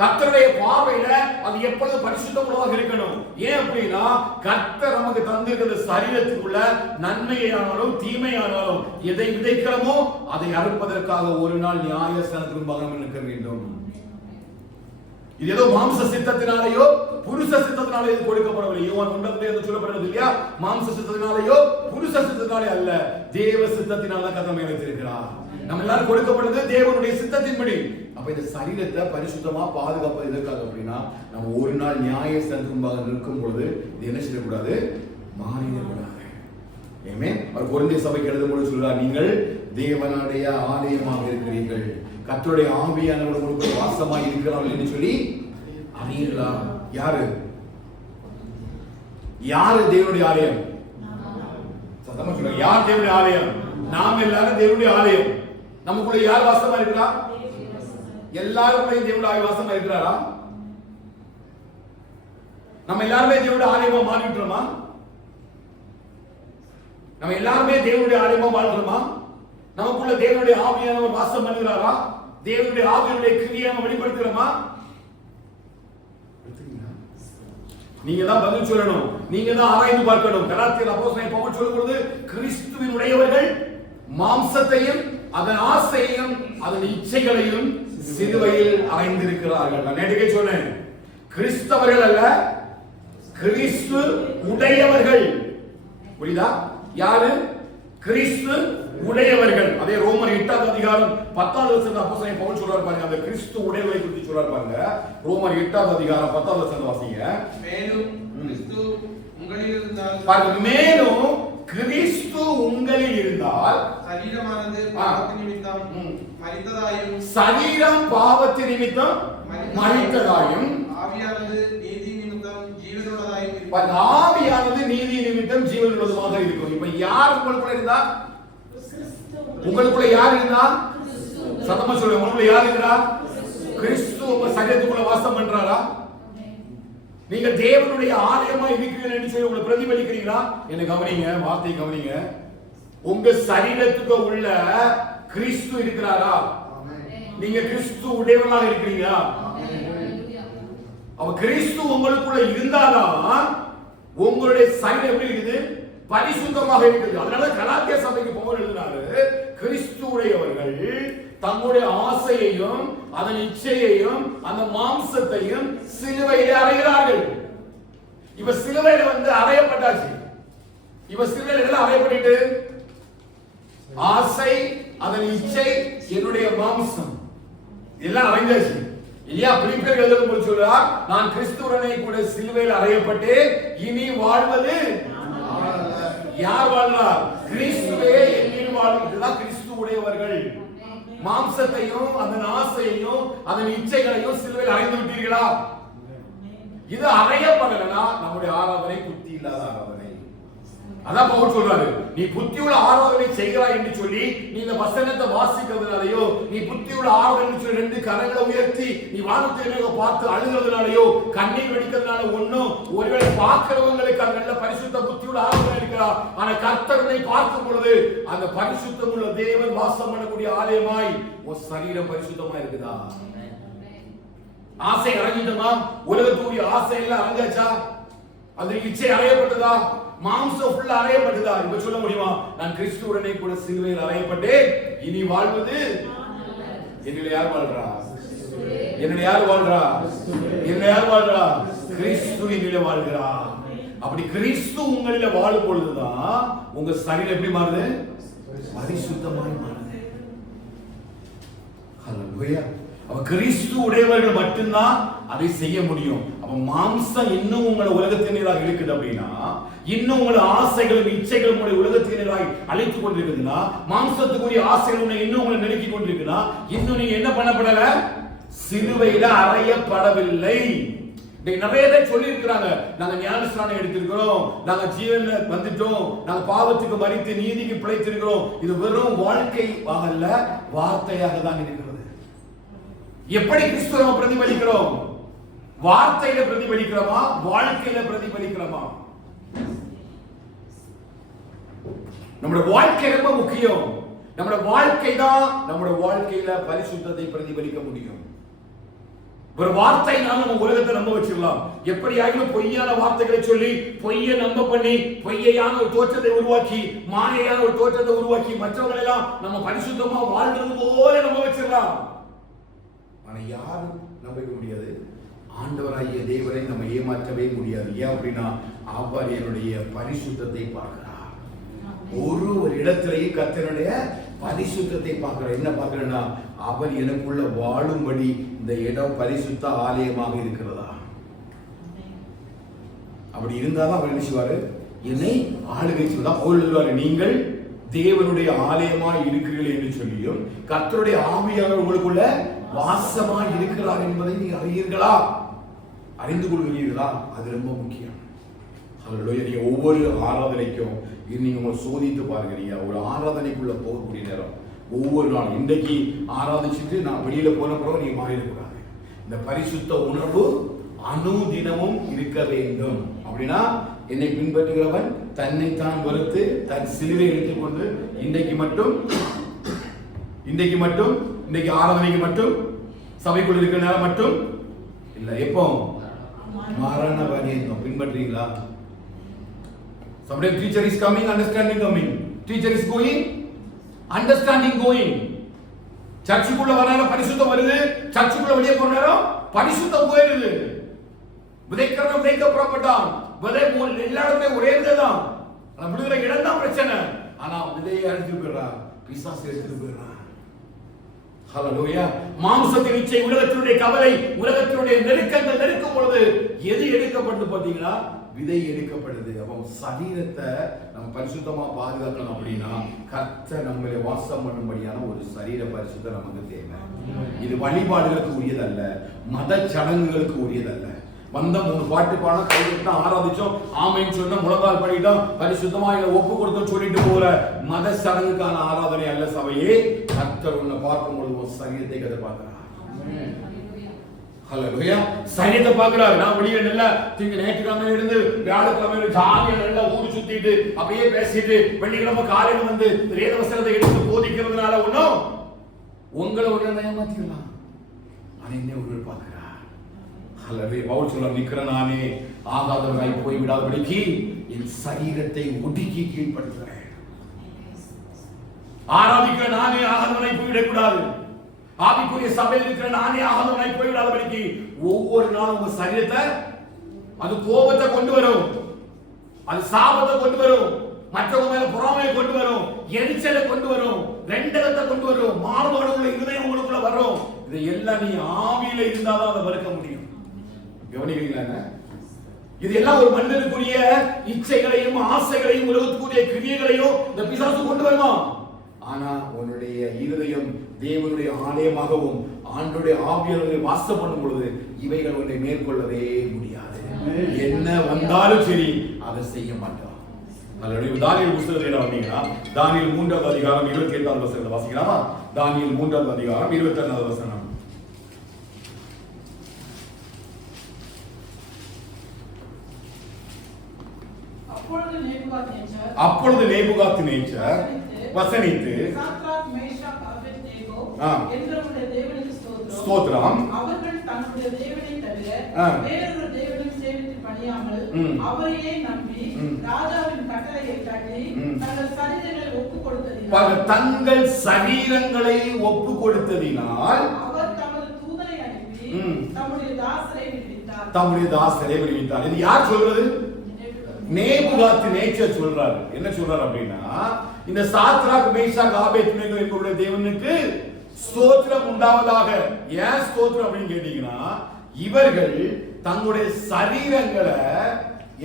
கர்த்தருடைய பார்வையில அது எப்பொழுது பரிசுத்தமாக இருக்கணும். ஏன் அப்படின்னா, கர்த்தர் நமக்கு தந்திருக்கிற சரீரத்துக்குள்ள நன்மையானாலும் தீமையானாலும் எதை விதைக்கிறோமோ அதை அறுப்பதற்காக ஒரு நாள் நியாயஸ்தானத்துக்கு முன்பாக நிற்க வேண்டும். இது ஏதோ மாம்ச சித்தத்தினாலேயோ புருஷ சித்தத்தினாலே இது கொடுக்கப்படவில்லை. யோவான் 1:3 சொல்லப்படுறது இல்லையா? மாம்ச சித்தத்தினாலேயோ புருஷ சித்தத்தினாலே அல்ல, தேவ சித்தத்தினால தான் கர்த்தர் வைத்திருக்கிறார். நம்ம எல்லாரும் கொடுக்கப்படுறது தேவனுடைய சித்தத்தின்படி. அப்ப இந்த சரீரத்தை பரிசுத்தமா பாதுகாப்பது எதற்காக அப்படின்னா, நம்ம ஒரு நாள் நியாயஸ்தானத்துக்கு முன்பாக நிற்கும் பொழுது இது என்ன செய்யக்கூடாது? மாறிடக்கூடாது. ஆமென். அவர் கொரிந்திய சபைக்கு எழுதும் பொழுது சொல்றார், நீங்கள் தேவனுடைய ஆலயமாக இருக்கிறீர்கள், கர்த்தருடைய ஆவியானவர் உங்களுக்கு வாசமாய் இருக்கிறார்கள் என்று சொல்லி அறியீர்களா? யாரு யாரு தேவனுடைய ஆலயம்? சத்தமா சொல்லுங்க. யார் தேவனுடைய ஆலயம்? நாம் எல்லாரும் தேவனுடைய ஆலயம். நமக்குள்ள யார் வாசமா இருக்கிறா? எல்லாருமே தேவனுடைய வாசமா இருக்கிறாரா? நம்ம எல்லாருமே தேவனுடைய ஆலயமா மாறிட்டோமா? நம்ம எல்லாருமே தேவனுடைய ஆலயமா வாழ்றோமா? நமக்குள்ள தேவனுடைய ஆவியானவர் வாசம் பண்ணுகிறாரா? தேவனுடைய ஆவியுடைய கிரியை வெளிப்படுத்துகிறோமா? நீங்க தான் பதில் சொல்லணும். நீங்க தான் ஆராய்ந்து பார்க்கணும். கலாத்தியர் அப்போஸ்தலன் பவுல் சொல்லும்போது, கிறிஸ்துவின் உடையவர்கள் மாம்சத்தையும் அதன் ஆசையையும் அதன் இச்சைகளையும் சிலுவையில் அறைந்திருக்கிறார்கள். நான் நேற்றுக்கே சொன்னேன், கிறிஸ்தவர்கள் அல்ல, கிறிஸ்து உடையவர்கள். புரியுதா? யாரு? கிறிஸ்து உடையவர்கள். அதே ரோமர் 8வது அதிகாரம் 10வது வசனத்தை அப்போஸ்தலன் பவுல் சொல்றார் பாருங்க. அந்த கிறிஸ்து உடையவரை குறித்து சொல்றார் பாருங்க. ரோமர் 8வது அதிகாரம் 10வது வசனத்தை வாசிங்க. மேலும் கிறிஸ்து உங்களில் இருந்தால் பாருங்க, மேலும் கிறிஸ்து உங்களில் இருந்தால் சரீரமானது பாவத்தின் நிமித்தம் மரித்ததாயும், சரீரம் பாவத்தின் நிமித்தம் மரித்ததாயும், ஆவியானது நீதி நிமித்தம் ஜீவனுள்ளதாயும், ஆவியானது நீதி நிமித்தம் ஜீவனுள்ளதாக இருக்கும். இப்ப யார் உங்களுக்குள்ள இருந்தா? உங்களுக்குள்ள யார் இருந்தா? சத்தமா சொல்லுங்க. உங்களுக்குள்ள யார் இருக்கிறா? கிறிஸ்து உங்க சரீரத்துக்குள்ள வாசம் பண்றாரா? நீங்க தேவனுடைய ஆலயமா இருக்கிறீர்கள் என்று சொல்லி உங்களை பிரதிபலிக்கிறீங்களா? என்ன கவனிங்க, வார்த்தை கவனிங்க. உங்க சரீரத்துக்கு உள்ள கிறிஸ்து இருக்கிறாரா? நீங்க கிறிஸ்து உடையவர்களாக இருக்கிறீங்களா? அவ கிறிஸ்து உங்களுக்குள்ள இருந்தாதான் உங்களுடைய சரீரம் எப்படி இருக்குது? பரிசுத்தமாக இருக்குது. அதனால கலாத்திய சபைக்கு பவுல் எழுதினாரு, கிறிஸ்து உடையவர்கள் தங்களுடைய ஆசையையும் அதன் இச்சையையும் அந்த மாம்சத்தையும் சிலுவையிலே அறைகிறார்கள். இவ சிலுவையில அறையப்பட்டாச்சு. இவ சிலுவையில எல்லாம் அறையப்பட்டு, ஆசை அதன் இச்சை என்னுடைய மாம்சம் எல்லாம் அறைஞ்சாச்சு இல்லையா? பிலிப்பியர் எழுதும்போது சொல்றார், நான் கிறிஸ்துவுடனே கூட சிலுவையில் அறையப்பட்டு இனி வாழ்வது யார் வாழ்றார்? கிறிஸ்துவே என்னில் வாழ்கிறார். கிறிஸ்து உடையவர்கள். மாம்சத்தையும் அதன் ஆசையையும் அதன் இச்சைகளையும் சிலுவையில் அறைந்து விட்டீர்களா? இது அறையப்படலனா நம்முடைய ஆராதனை புத்தி இல்லாத ஆராதனை. அதான் பவுல் சொல்றாரு, நீ புத்தியுள்ள ஆராதனை செய்கிறாய் என்று சொல்லி நீ இந்த வசனத்தை வாசிக்கிறதுனாலயோ, நீ புத்தியுள்ள ஆராதனை சொல்லி 2 கரங்களை உயர்த்தி நீ வானத்தை பார்த்து அழுகிறதுனாலயோ, கண்ணீர் வெடிக்கிறதுனால ஒண்ணும், ஒருவேளை பார்க்கிறவங்களுக்கு அது நல்ல பரிசுத்த புத்தியுள்ள ஆராதனை இருக்கிறார். ஆனா கர்த்தரை பார்க்கும் பொழுது அந்த பரிசுத்தம் உள்ள தேவன் வாசம் பண்ணக்கூடிய ஆலயமாய் உன் சரீரம் பரிசுத்தமா இருக்குதா? ஆசை அடங்கிட்டமா? உலகத்துடைய ஆசை எல்லாம் அடங்காச்சா? அந்த இச்சை அறையப்பட்டதா? மாம்சம் ஃபுல்லா அறையப்பட்டதா? இப்ப சொல்ல முடியுமா, நான் கிறிஸ்துவுடனே கூட சிலுவையில் அறையப்பட்டேன், இனி வாழ்வது என்னில யார் வாழ்றா? என்னில யார் வாழ்றா? என்னில யார் வாழ்றா? கிறிஸ்து என்னில வாழ்கிறார். அப்படி கிறிஸ்து உங்களில வாழும் பொழுதுதான் உங்க சரீரம் எப்படி மாறுது? பரிசுத்தமாய் மாறுது. ஹல்லேலூயா. அப்ப கிறிஸ்து உடையவர்கள் மட்டும்தான் அதை செய்ய முடியும். அப்ப மாம்சம் இன்னும் உங்களை உலகத்தினராக இருக்குது அப்படின்னா, இன்னும் உங்களை ஆசைகளும் இச்சைகளும் உங்களை உலகத்தினராக அழைத்துக் கொண்டிருக்குதுன்னா, மாம்சத்துக்குரிய ஆசைகள் உன்னை இன்னும் உங்களை நெருக்கி கொண்டிருக்குன்னா, இன்னும் நீங்க என்ன பண்ணப்படல? சிலுவையில அறையப்படவில்லை. நிறைய பேர் சொல்லி இருக்கிறாங்க, நாங்க ஞானஸ்நானம் எடுத்திருக்கிறோம், நாங்க ஜீவன்ல வந்துட்டோம், நாங்க பாவத்துக்கு மரித்து நீதிக்கு பிழைத்திருக்கிறோம். இது வெறும் வாழ்க்கை அல்ல, வார்த்தையாக தான் இருக்கிறது. எப்படி கிறிஸ்துவை பிரதிபலிக்கிறோம்? வார்த்தையில பிரதிபலிக்கிறோமா? வாழ்க்கையில பிரதிபலிக்கிறோமா? நம்முடைய வாழ்க்கை ரொம்ப முக்கியம். நம்முடைய வாழ்க்கை தான் நம்முடைய வாழ்க்கையில பரிசுத்தத்தை பிரதிபலிக்க முடியும். ஒரு வார்த்தையினால நம்ம உலகத்தை நம்ப வச்சிடலாம். எப்படியாயினும் பொய்யான வார்த்தைகளை சொல்லி பொய்யை நம்ப பண்ணி பொய்யான ஒரு தோற்றத்தை உருவாக்கி மாயையான ஒரு தோற்றத்தை உருவாக்கி மற்றவங்களை எல்லாம் நம்ம பரிசுத்தமா வாழ்றது போல நம்ப வச்சிடலாம். ஆனா யாரும் நம்பிக்க முடியாது. ஆண்டவராகிய தேவனை நம்ம ஏமாற்றவே முடியாது. ஏன் அப்படின்னா அவர் என்னுடைய பரிசுத்தத்தை பார்க்கிறார். ஒரு இடத்திலேயே கர்த்தருடைய பரிசுத்தத்தை பார்க்கிறார். என்ன பார்க்கிறேன்னா, அவர் எனக்குள்ள வாழும்படி இந்த இடம் பரிசுத்த ஆலயமாக இருக்கிறதா? அப்படி இருந்தாதான் அவர் என்ன செய்வாரு? என்னை ஆளுகை செய்வதா சொல்லுவாரு. நீங்கள் தேவனுடைய ஆலயமாய் இருக்கிறீர்கள் என்று சொல்லியும் கர்த்தருடைய ஆவியானவர் உங்களுக்குள்ள வாசமாய் இருக்கிறார் என்பதை நீ அறியீர்களா? அறிந்து கொள்கிறீர்களா? அது ரொம்ப முக்கியம். நீங்க ஒவ்வொரு ஆராதனைக்கும் நீங்க உங்களை சோதித்து பாருங்க. ஒரு ஆராதனைக்குள்ள போகக்கூடிய நேரம் ஒவ்வொரு நாளும், இன்றைக்கு ஆராதிச்சுட்டு நான் வெளியில போன பிறகு நீங்க மாறிடக்கூடாது. இந்த பரிசுத்த உணர்வு அனுதினமும் இருக்க வேண்டும். அப்படின்னா என்னை பின்பற்றுகிறவன் தன்னைத்தான் வெறுத்து தன் சிலுவை எடுத்துக்கொண்டு இன்றைக்கு ஆராதனைக்கு மட்டும் சபைக்குள் இருக்கிற நேரம் மட்டும் இல்ல, எப்போ மரண பரியந்தம் பின்பற்றீங்களா? Sometimes teacher is coming, understanding coming. Teacher is going, understanding going. சர்ச்சுக்குள்ள வரான பரிசுத்தம் வருது, சர்ச்சுக்குள்ள வெளியே போற நேரம் பரிசுத்தம் போயிடுது. விதைக்கிறவன் விதைக்க புறப்பட்டான். விதை எல்லா இடத்துலயும் ஒரே விதைதான். விடுகிற இடம் தான் பிரச்சனை. ஆனா விதையை அடித்து போயிடுறான், பிசாசு எடுத்துட்டு போயிடுறான். ஹல்லேலூயா. மாம்சத்தின் இச்சை, உலகத்தினுடைய கவலை, உலகத்தினுடைய நெருக்கங்கள் நெருக்கும் பொழுது எது எடுக்கப்பட்டு பார்த்தீங்களா? விதை எடுக்கப்படுது. அப்போ சரீரத்தை நம்ம பரிசுத்தமா பாதுகாக்கணும் அப்படின்னா கர்த்தர் நம்மளை வாசம் பண்ணும்படியான ஒரு சரீர பரிசுத்தம் நமக்கு தேவை. இது வழிபாடுகளுக்கு உரியதல்ல, மத சடங்குகளுக்கு உரியதல்ல. வந்த 3 பாட்டு பாடம் கைவிட்டா ஆராதிச்சோம், ஆமைன்னு சொன்ன முழங்கால் பண்ணிட்டோம், பரிசுத்தமா ஒப்பு கொடுத்தோம் சொல்லிட்டு போற மத சடங்குக்கான ஆராதனை அல்ல சபையே. கர்த்தர் உன்னை பார்க்கும் பொழுது ஒரு சரீரத்தை கதை பார்க்கிறார். ஹல்லேலூயா. சரீரத்தை பார்க்கிறார். நான் வெளியே நல்லா ஞாயிற்றுக்கிழமை இருந்து வியாழக்கிழமை ஜாலியா நல்லா ஊர் சுத்திட்டு அப்படியே பேசிட்டு வெள்ளிக்கிழமை காலையில வந்து வேத வசனத்தை எடுத்து போதிக்கிறதுனால ஒண்ணும் உங்களை உடனே ஏமாத்திக்கலாம். ஆனா என்ன ஒரு பார்க்கிறார். ஹல்லேலூயா. பவுல் சொல்ல நிக்கிற நானே ஆகாதவராய் போய் விடாதபடிக்கு என் சரீரத்தை ஒடுக்கி கீழ்ப்படுத்துகிறேன். ஆராதிக்கிற நானே ஆகாதவராய் போய்விடக்கூடாது. ஆவிக்குரிய சபையில் இருக்கிற நானே ஆகாதவனாய் போய்விடாதபடிக்கு ஒவ்வொரு நாளும் உங்க சரீரத்தை அது கோபத்தை கொண்டு வரும், அது சாபத்தை கொண்டு வரும், மற்றவங்க மேல பொறாமையை கொண்டு வரும், எரிச்சலை கொண்டு வரும், ரெண்டகத்தை கொண்டு வரும், மாறுபாடு உள்ள இருதயம் உங்களுக்குள்ள வரும். இதை எல்லாம் நீ ஆவியில இருந்தாதான் அதை மறுக்க முடியும். கவனிக்கிறீங்களா? இது எல்லாம் ஒரு மனிதனுக்குரிய இச்சைகளையும் ஆசைகளையும் உலகத்துக்குரிய கிரியைகளையும் இந்த பிசாசு கொண்டு வருமா? ஆனா உன்னுடைய இருதயம் தேவனுடைய ஆலயமாகவும் ஆண்டுடைய ஆவியானவரை வாசம் பண்ணும் பொழுது இவைகள் உன்னை மேற்கொள்ளவே முடியாது. என்ன வந்தாலும் சரி அதை செய்ய மாட்டான். தானியேல் புத்தகத்தில் வந்தீங்கன்னா தானியேல் 3வது அதிகாரம் 28வது வசனத்தை வாசிக்கலாமா? தானியேல் 3வது அதிகாரம் 28வது வசனம். அப்பொழுது நேபுகாத்நேச்சர் வசனித்து சாத்ராக் மேஷாக் ஆபேத்நேகோ என்றவருடைய தேவனுக்கு ஸ்தோத்திரம் அவர்கள் தன்னுடைய தேவனை தவிர வேறொரு தேவனை சேவித்து பணியாமல் அவரையே நம்பி ராஜாவின் கட்டளையை தள்ளி தங்கள் சரீரங்களை ஒப்புக் கொடுத்ததினால் தங்கள் சரீரங்களை ஒப்புக் கொடுத்ததினால் அவர் தமது தூதரை அனுப்பி தம்முடைய தாசரை விடுவித்தார். இது யார் சொல்றது? நேபுகாத்நேச்சர் சொல்றாரு. என்ன சொல்றாரு அப்படின்னா, இந்த சாத்ராக் மேஷாக் ஆபேத்நேகோ என்பவருடைய தேவனுக்கு ஸ்தோத்திரம் உண்டாவதாக. ஏன் ஸ்தோத்திரம் அப்படின்னு கேட்டீங்கன்னா, இவர்கள் தங்களுடைய சரீரங்களை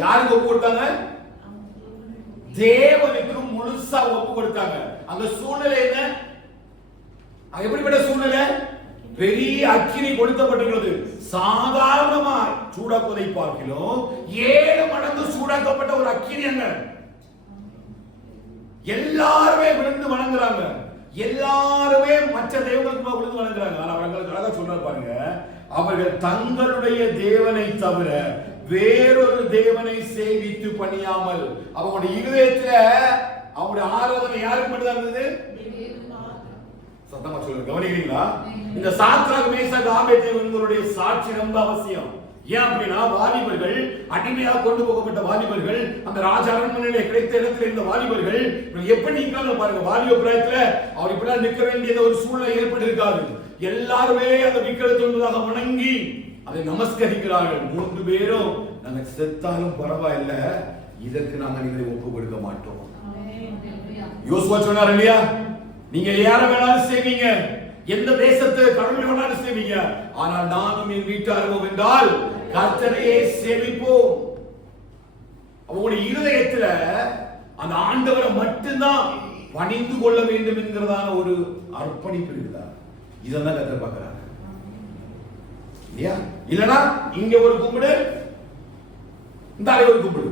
யாருக்கு ஒப்பு கொடுத்தாங்க? தேவனுக்கு முழுசா ஒப்பு கொடுத்தாங்க. அந்த சூழ்நிலை என்ன? எப்படிப்பட்ட சூழ்நிலை? பெரிய அக்கினி கொடுக்கப்பட்டிருக்கிறது. சாதாரணமா சூடாக்குவதை பார்க்கிறோம், 7 மடங்கு சூடாக்கப்பட்ட ஒரு அக்கினி அங்க. எல்லாருமே விழுந்து வணங்குறாங்க, எல்லாருமே மற்ற தெய்வங்களுக்கு விழுந்து வணங்குறாங்க. ஆனா அவங்களுக்கு அழகா சொல்ற பாருங்க, அவர்கள் தங்களுடைய தேவனை தவிர வேறொரு தேவனை சேவித்து பணியாமல், அவங்களுடைய இருதயத்துல அவங்களுடைய ஆராதனை யாருக்கு மட்டும்தான் இருந்தது? சத்தமா சொல்லுங்க, கவனிக்கிறீங்களா? இந்த சாத்ராக் மேஷாக் ஆபேத்நேகோவுடைய சாட்சி ரொம்ப அவசியம். ஏன் அப்படின்னா, வாலிபர்கள் அடிமையாக கொண்டு போகப்பட்ட வாலிபர்கள், அந்த ராஜ அரண்மனையில கிடைத்த இடத்துல இருந்த வாலிபர்கள் எப்படி நிற்கிறாங்க பாருங்க. வாலிப பிராயத்துல அவர் இப்படி நிற்க வேண்டிய ஒரு சூழ்நிலை ஏற்பட்டிருக்காது. எல்லாருமே அந்த விக்கிரகத்தை முன்பதாக வணங்கி அதை நமஸ்கரிக்கிறார்கள். 3 பேரும் நாங்க செத்தாலும் பரவாயில்ல, இதற்கு நாங்க நீங்களை ஒப்பு கொடுக்க மாட்டோம். யோசுவா சொன்னார் இல்லையா, நீங்க யார வேணாலும் செய்வீங்க, எந்த தேசத்து கடவுளை வேணாலும் செய்வீங்க, ஆனால் நானும் என் வீட்டாரும் என்றால் கர்த்தரையே சேவிப்போம். அவங்களுடைய இருதயத்துல அந்த ஆண்டவரை மட்டும்தான் பணிந்து கொள்ள வேண்டும் என்கிறதான ஒரு அர்ப்பணிப்பு இருக்குதா? இதெல்லாம் கர்த்தர் பார்க்கிறாங்க. இல்லனா இங்க ஒரு கும்பிடு, இந்த ஒரு கும்பிடு,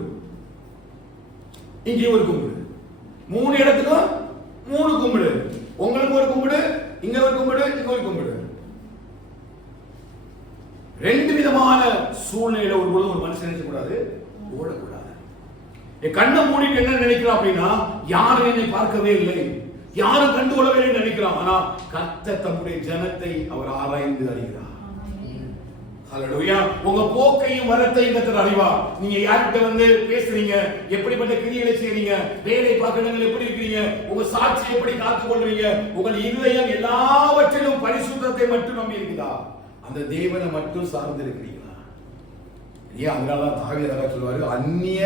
இங்க ஒரு கும்பிடு, 3 இடத்துக்கும் 3 கும்பிடு, உங்களுக்கு ஒரு கும்பிடு, இங்க ஒரு கும்பிடு, இங்க ஒரு கும்பிடு. 2 விதமான சூழ்நிலையில ஒரு மனுஷன் நினைக்க கூடாது, ஓடக்கூடாது. என் கண்ணை மூடிட்டு என்ன நினைக்கிறான் அப்படின்னா, யாரும் என்னை பார்க்கவே இல்லை, யாரும் கண்டுகொள்ளவே இல்லை நினைக்கிறான். ஆனா கர்த்தர் தம்முடைய ஜனத்தை அவர் ஆராய்ந்து அறிகிறார். ஹல்லேலூயா. உங்க போக்கையும் வரத்தையும் கர்த்தர் அறிவார். நீங்க யார்கிட்ட வந்து பேசுறீங்க, எப்படிப்பட்ட கிரியைகளை செய்றீங்க, வேலை பார்க்கறவங்க எப்படி இருக்கீங்க, உங்க சாட்சி எப்படி காத்துக் கொள்றீங்க, உங்கள் இருதயம் எல்லாவற்றிலும் பரிசுத்தத்தை மட்டும் நம்பி இருக்குதா? அந்த தேவனை மட்டும் சார்ந்து இருக்கிறீங்களா? ஏன் அதனால தாவீது சொல்வாரு, அந்நிய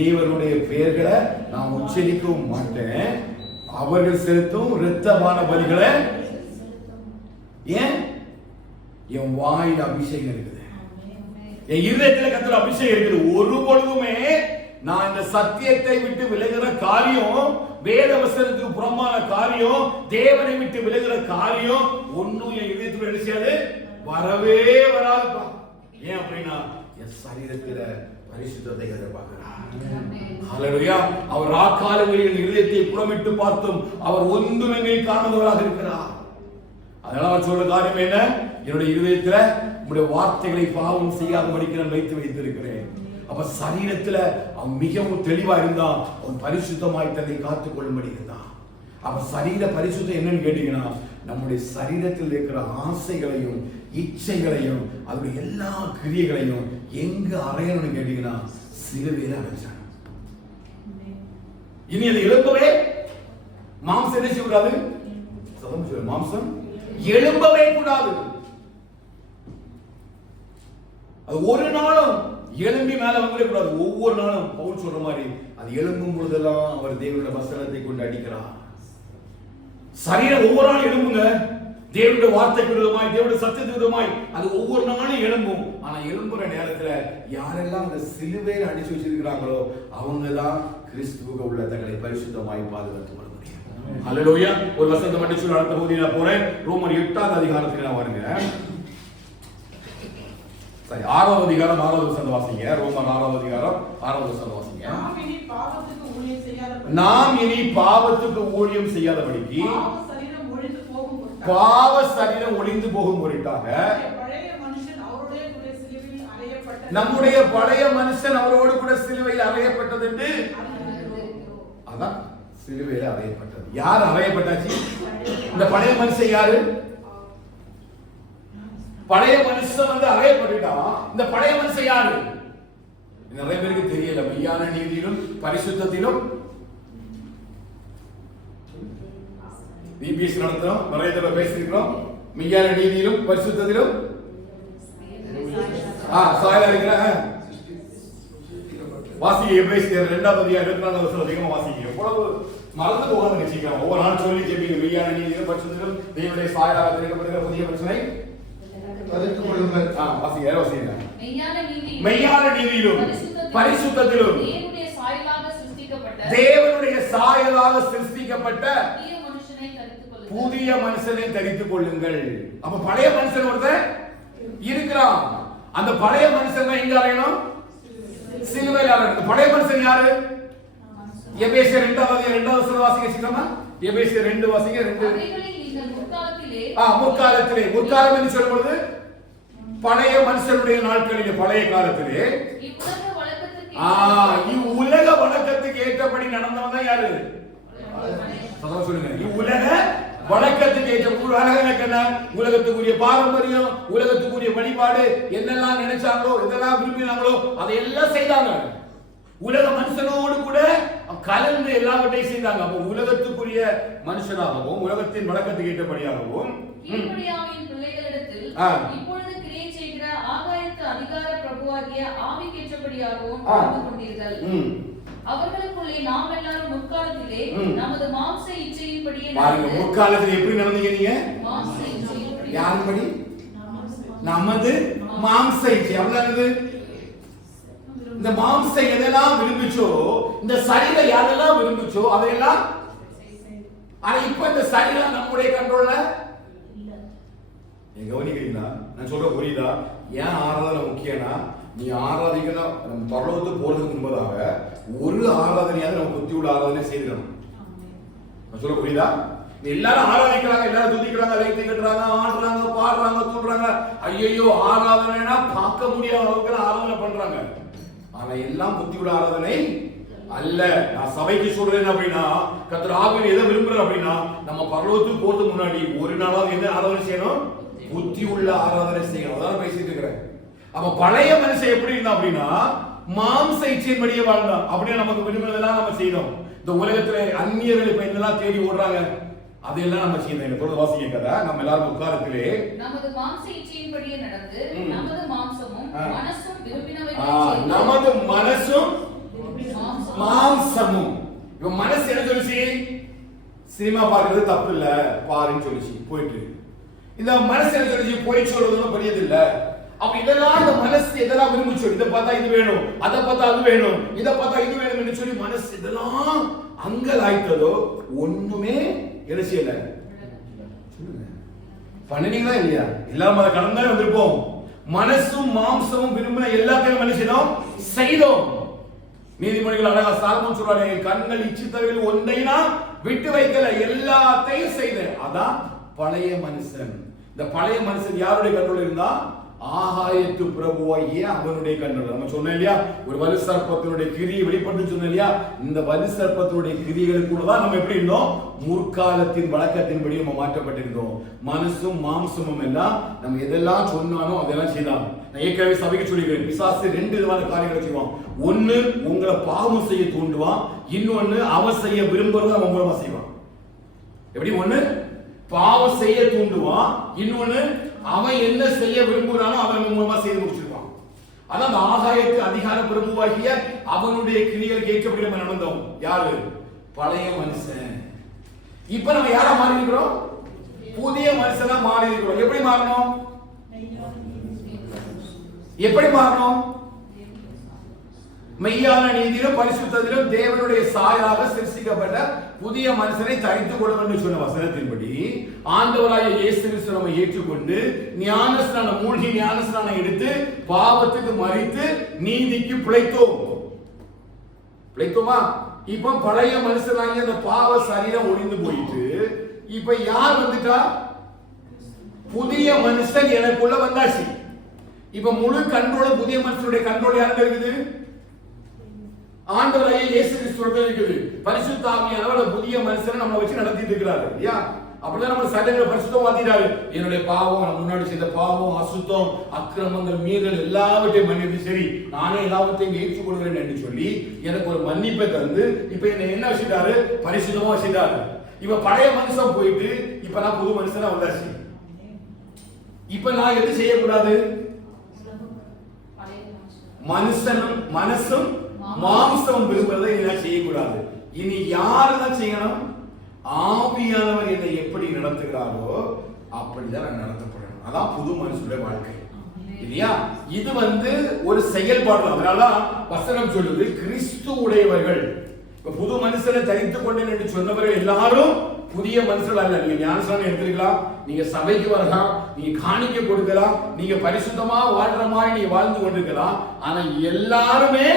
தேவனுடைய பெயர்களை நான் உச்சரிக்கவும் மாட்டேன், அவர்கள் செலுத்தும் இரத்தமான பலிகளை. ஏன்? என் வாயில் அபிஷேகம் இருக்குது, என் இருதயத்தில் கர்த்தர் அபிஷேகம் இருக்குது. ஒரு பொழுதுமே நான் இந்த சத்தியத்தை விட்டு விலகுற காரியம், வேத வசனத்துக்கு புறம்பான காரியம், தேவனை விட்டு விலகுற காரியம் ஒன்னும் என் இதயத்துக்குள்ள என்ன செய்யாது, வரவே வராதுப்பா. ஏன் அப்படின்னா என் சரீரத்துல பரிசுத்தத்தை எதிர்பார்க்கிறார். ஹல்லேலூயா. அவர் ராக்காலங்களில் இதயத்தை புறமிட்டு பார்த்தும் அவர் ஒன்றுமே காணாதவராக இருக்கிறார். அதனால அவர் சொல்ற காரியம் என்ன? என்னுடைய இருதயத்துல உங்களுடைய வார்த்தைகளை பாவம் செய்யாதபடிக்கு நான் வைத்திருக்கிறேன். அப்ப சரீரத்துல அவன் மிகவும் தெளிவா இருந்தான், அவன் பரிசுத்தமாய் தன்னை காத்துக் கொள்ளும்படி இருந்தான். அப்ப சரீர பரிசுத்தம் என்னன்னு கேட்டீங்கன்னா, நம்முடைய சரீரத்தில் இருக்கிற ஆசைகளையும் இச்சைகளையும் அதனுடைய எல்லா கிரியைகளையும் எங்க அறையணும்னு கேட்டீங்கன்னா சிலுவையில அடைச்சாங்க. இனி அதை எழுப்பவே மாம்சம் என்ன செய்யக்கூடாது? மாம்சம் எழும்பவே கூடாது. அது ஒரு நாளும் எழும்பி மேல வந்துட கூடாது. ஒவ்வொரு நாளும் பவுல் சொல்ற மாதிரி அது எழும்பும் பொழுதெல்லாம் அவர் தேவனுடைய வசனத்தை கொண்டு அடிக்கிறார். சரீரம் ஒவ்வொரு நாளும் எழும்புங்க, தேவனுடைய வார்த்தைக்கு விரோதமாய், தேவனுடைய சத்தியத்துக்கு விரோதமாய் அது ஒவ்வொரு நாளும் எழும்பும். ஆனா எழும்புற நேரத்துல யாரெல்லாம் அந்த சிலுவையில் அடிச்சு வச்சிருக்கிறாங்களோ அவங்க தான் கிறிஸ்துவுக்கு உள்ள தங்களை பரிசுத்தமாய் பாதுகாத்துக் கொள்ள முடியும். ஹல்லேலூயா. ஒரு வசனத்தை மட்டும் சொல்லி அடுத்த பகுதியில் நான் போறேன். ரோமர் 8ஆம் அதிகாரத்துக்கு நான் வருங்க. சரி, 6ஆம் அதிகாரம் 6வது வசனம் வாசிங்க. ரோமர் 6ஆம் அதிகாரம் 6வது வசனம் வாசிங்க. நாம் இனி பாவத்துக்கு ஊழியம் செய்யாதபடிக்கு பாவ சரீரம் ஒழிந்து போகும் பொருட்டாக நம்முடைய பழைய மனுஷன் அவரோடு கூட சிலுவையில் அறையப்பட்டது என்று. அதான் சிலுவையில் அறையப்பட்டது. யார் அறையப்பட்டாச்சு? இந்த பழைய மனுஷன் யாரு? பழைய மனுஷன் வந்து அறையப்பட்டுட்டான். இந்த பழைய மனுஷன் யாரு? நிறைய பேருக்கு தெரியல. மெய்யான நீதியிலும் பரிசுத்தத்திலும் பிபிஎஸ் நடத்துறோம், நிறைய தடவை பேசியிருக்கிறோம். மெய்யான நீதியிலும் பரிசுத்தத்திலும் சாயலா இருக்கிற வாசிக்க. எபிரேயர் 2ஆம் அதிகாரம் 24வது வசனம் அதிகமா வாசிக்க. எவ்வளவு மறந்து போகாம நிச்சயிக்கலாம். ஒவ்வொரு நாள் சொல்லி ஜெபிங்க. மெய்யான நீதியிலும் பரிசுத்தத்திலும் தேவனுடைய சாயலாக திரைக்கப்படுகிற புதிய பிரச்சனை மெய்யான நீதியிலும் பரிசுத்தத்திலும் தேவனுடைய சாயலாக சிருஷ்டிக்கப்பட்ட புதிய மனுஷனை தரித்துக் கொள்ளுங்கள். அப்ப பழைய மனுஷன் ஒருத்தன் இருக்கிறான். அந்த பழைய மனுஷன் எங்க அறையணும்? சிலுவையில் அறையணும். பழைய மனுஷன் யாரு? எபேசியர் 2வது வசனம் வாசிக்கலாமா? எபேசியர் 2 வாசிங்க. 2 முற்காலத்திலே என்று சொல்லும்போது பழைய மனுஷனுடைய நாட்களிலே, பழைய காலத்திலே இவ்வுலக வழக்கத்துக்கு ஏற்றபடி நடந்தவன் தான் யாரு? சொல்லுங்க. இவ்வுலக வழக்கத்துக்கு ஏற்ற உலகத்துக்குரிய பாரம்பரியம், உலகத்துக்குரிய வழிபாடு, என்னெல்லாம் நினைச்சாங்களோ, எதெல்லாம் விரும்பினாங்களோ அதையெல்லாம் செய்தாங்க. உலக மனுஷனோடு கூட கலந்து எல்லாவற்றையும் செய்தாங்க. அப்போ உலகத்துக்குரிய மனுஷனாகவும் உலகத்தின் வழக்கத்துக்கு ஏற்றபடியாகவும் இப்பொழுது கிரியை செய்கிற ஆகாயத்து அதிகார பிரபுவாகிய ஆவிக்கேற்றபடியாகவும் நடந்து கொண்டீர்கள். அவர்களுக்குள்ளே நாம் எல்லாரும் முற்காலத்திலே நமது மாம்ச இச்சையின்படியே பாருங்க. முற்காலத்தில் எப்படி நடந்தீங்க நீங்க? மாம்ச இச்சையின்படி. யாருபடி? நமது மாம்ச இச்சை. அவ்வளவு. இந்த மாம்சை எதெல்லாம் விரும்பிச்சோ, இந்த சரீரம் எதெல்லாம் விரும்பிச்சோ அதையெல்லாம். ஆனா இப்ப இந்த சரீரம் நம்முடைய கண்ட்ரோல்ல இல்ல. நீங்க கவனிக்கிறீங்களா? நான் சொல்ற புரியுதா? ஏன் ஆராதனை முக்கியம்னா, நீ ஆராதிக்கணும். நம்ம பரலோகத்துக்கு போறதுக்கு முன்பதாக ஒரு ஆராதனையாவது நம்ம புத்தி உள்ள ஆராதனை செய்யணும். நான் சொல்ல புரியுதா? எல்லாரும் ஆராதிக்கிறாங்க, எல்லாரும் துதிக்கிறாங்க, லைட் கட்டுறாங்க, ஆடுறாங்க, பாடுறாங்க, தூடுறாங்க. ஐயோ, ஆராதனைனா பார்க்க முடியாத அளவுக்கு ஆராதனை பண்றாங்க. ஆனா எல்லாம் புத்தி உள்ள ஆராதனை அல்ல. நான் சபைக்கு சொல்றேன் அப்படின்னா, கர்த்தர் ஆவியில் எதை விரும்புறேன் அப்படின்னா, நம்ம பரலோகத்துக்கு போறதுக்கு முன்னாடி ஒரு நாளாவது என்ன ஆராதனை செய்யணும்? புத்தி உள்ள ஆராதனை செய்யணும். அதான் பேசிட்டு இருக்கிறேன். அப்ப பழைய மனுஷன் எப்படி இருந்தா அப்படின்னா, மாம்ச இச்சையின்படியே வாழ்ந்தான். அப்படியே நமக்கு விரும்பினதெல்லாம் நம்ம செய்யணும். இந்த உலகத்துல அந்நியர்கள் இப்ப என்னெல்லாம் தேடி ஓடுறாங்க, அதெல்லாம் நம்ம செய்யணும். தொடர்ந்து வாசிக்க கதை. நம்ம எல்லாரும் உட்காரத்திலே நமது மாம்ச இச்சையின்படியே நடந்து நமது மாம்சமும் மனசும் விரும்பினவைகளை நமது மனசும் மாம்சமும். இப்ப மனசு என்ன சொல்லுச்சு? சினிமா பார்க்கறது தப்பு இல்ல, பாருன்னு சொல்லுச்சு, போயிட்டு. இந்த மனசு என்ன சொல்லுச்சு? போய் சொல்றதும் பெரியது இல்ல. அப்ப இதெல்லாம் இந்த மனசு எதெல்லாம் விரும்பிச்சோ, இதை பார்த்தா இது வேணும், அதை பார்த்தா அது வேணும், இதை பார்த்தா இது வேணும் என்று சொல்லி மனசு இதெல்லாம் அங்கலாய்த்ததோ ஒண்ணுமே என்ன செய்யல. பண்ணினீங்களா இல்லையா? எல்லாரும் அதை கடந்து வந்திருப்போம். மனசும் மாம்சமும் விரும்பின எல்லாத்தையும் மனுஷனும் செய்தோம். நீதிமொழிகள் அழகா சாலமோன் சொல்றாரு, கண்கள் இச்சித்தவைகள் ஒன்றைனா விட்டு வைக்கல, எல்லாத்தையும் செய்தேன். அதான் பழைய மனுஷன். இந்த பழைய மனுஷன் யாருடைய கண்ட்ரோல் இருந்தா? ஆகாயத்து பிரபுவாகிய அவனுடைய கண்ட்ரோல். நம்ம சொன்னோம் இல்லையா, ஒரு வலு சர்ப்பத்தினுடைய கிரியை வெளிப்பட்டு சொன்னோம் இல்லையா. இந்த வலு சர்ப்பத்தினுடைய கிரியைகளுக்குள்ள தான் நம்ம எப்படி இருந்தோம்? முற்காலத்தின் வழக்கத்தின்படி நம்ம மாற்றப்பட்டிருந்தோம். மனசும் மாம்சமும் எல்லாம் நம்ம எதெல்லாம் சொன்னானோ அதெல்லாம் செய்தான். நான் ஏற்கனவே சபைக்கு சொல்லிக்கிறேன், பிசாசு 2 விதமான காரியங்களை செய்வான். ஒன்னு உங்களை பாவம் செய்ய தூண்டுவான், இன்னொன்னு அவன் செய்ய விரும்புறத அவன் மூலமா செய்வான். எப்படி? ஒன்னு பாவம் செய்ய தூண்டுவான், இன்னொன்னு அவன் என்ன செய்ய விரும்புறானோ அவன் மூலமா செய்து முடிச்சிருப்பான். அதான் அந்த ஆகாயத்து அதிகார பிரபுவாகிய அவனுடைய கிரியைகளுக்கு ஏற்றபடி நம்ம நடந்தோம். யாரு? பழைய மனுஷன். இப்ப நம்ம யாரா மாறி இருக்கிறோம்? புதிய மனுஷனா மாறி இருக்கிறோம். எப்படி மாறணும்? எப்படி மாறணும்? மெய்யான நீதியிலும் பரிசுத்தத்திலும் தேவனுடைய சாயலாக சிருஷ்டிக்கப்பட்ட புதிய மனுஷனை தரித்துக் கொள்ளும் என்று சொன்ன வசனத்தின்படி ஆண்டவராகிய இயேசு கிறிஸ்து நம்மை ஏற்றுக்கொண்டு ஞானஸ்நானம், மூழ்கி ஞானஸ்நானம் எடுத்து பாவத்துக்கு மரித்து நீதிக்கு பிழைத்தோமா? இப்ப பழைய மனுஷனாகி அந்த பாவ சரீரம் ஒழிந்து போயிட்டு இப்ப யார் வந்துட்டா? புதிய மனுஷன் எனக்குள்ள வந்தாச்சு. இப்ப முழு கண்ட்ரோல், புதிய மனுஷனுடைய கண்ட்ரோல் யாருக்கு இருக்குது? ஆண்டவராகிய இயேசு கிறிஸ்துவுக்கு இருக்குது. பரிசுத்த ஆவியானவர் புதிய மனுஷனை நம்மளை வச்சு நடத்திட்டு இருக்கிறாரு இல்லையா? அப்படிதான் நம்ம சட்டங்களை பரிசுத்தம் மாத்திட்டாரு. என்னுடைய பாவம், நம்ம முன்னாடி செய்த பாவம், அசுத்தம், அக்கிரமங்கள், மீறல் எல்லாவற்றையும் மன்னித்து சரி நானே எல்லாவற்றையும் ஏற்றுக்கொள்கிறேன் என்று சொல்லி எனக்கு ஒரு மன்னிப்பை தந்து இப்ப என்ன வச்சுட்டாரு? பரிசுத்தமா வச்சுட்டாரு. இப்ப பழைய மனுஷன் போயிட்டு இப்ப நான் புது மனுஷனா வந்தாச்சு. இப்ப நான் எது செய்யக்கூடாது? மனசும் மாம்சம் விரும்புறதை நான் செய்யக்கூடாது. இனி யாருதான் செய்யணும்? ஆவியானவர் என்னை எப்படி நடத்துகிறாரோ அப்படிதான் நான் நடத்தப்படணும். அதான் புது மனுஷனுடைய வாழ்க்கை இல்லையா? இது ஒரு செயல்பாடு. அதனாலதான் வசனம் சொல்லுது கிறிஸ்து உடையவர்கள். புது மனுஷனை தரித்துக் கொண்டேன் என்று சொன்னவர்கள் எல்லாரும் புதிய மனுஷர்கள் அல்ல. நீங்க ஞானஸ்நானம் எடுத்துக்கலாம், நீங்க சபைக்கு வரலாம், நீங்க காணிக்கை கொடுக்கலாம், நீங்க பரிசுத்தமா வாழ்ற மாதிரி நீங்க வாழ்ந்து கொண்டிருக்கலாம். ஆனா எல்லாருமே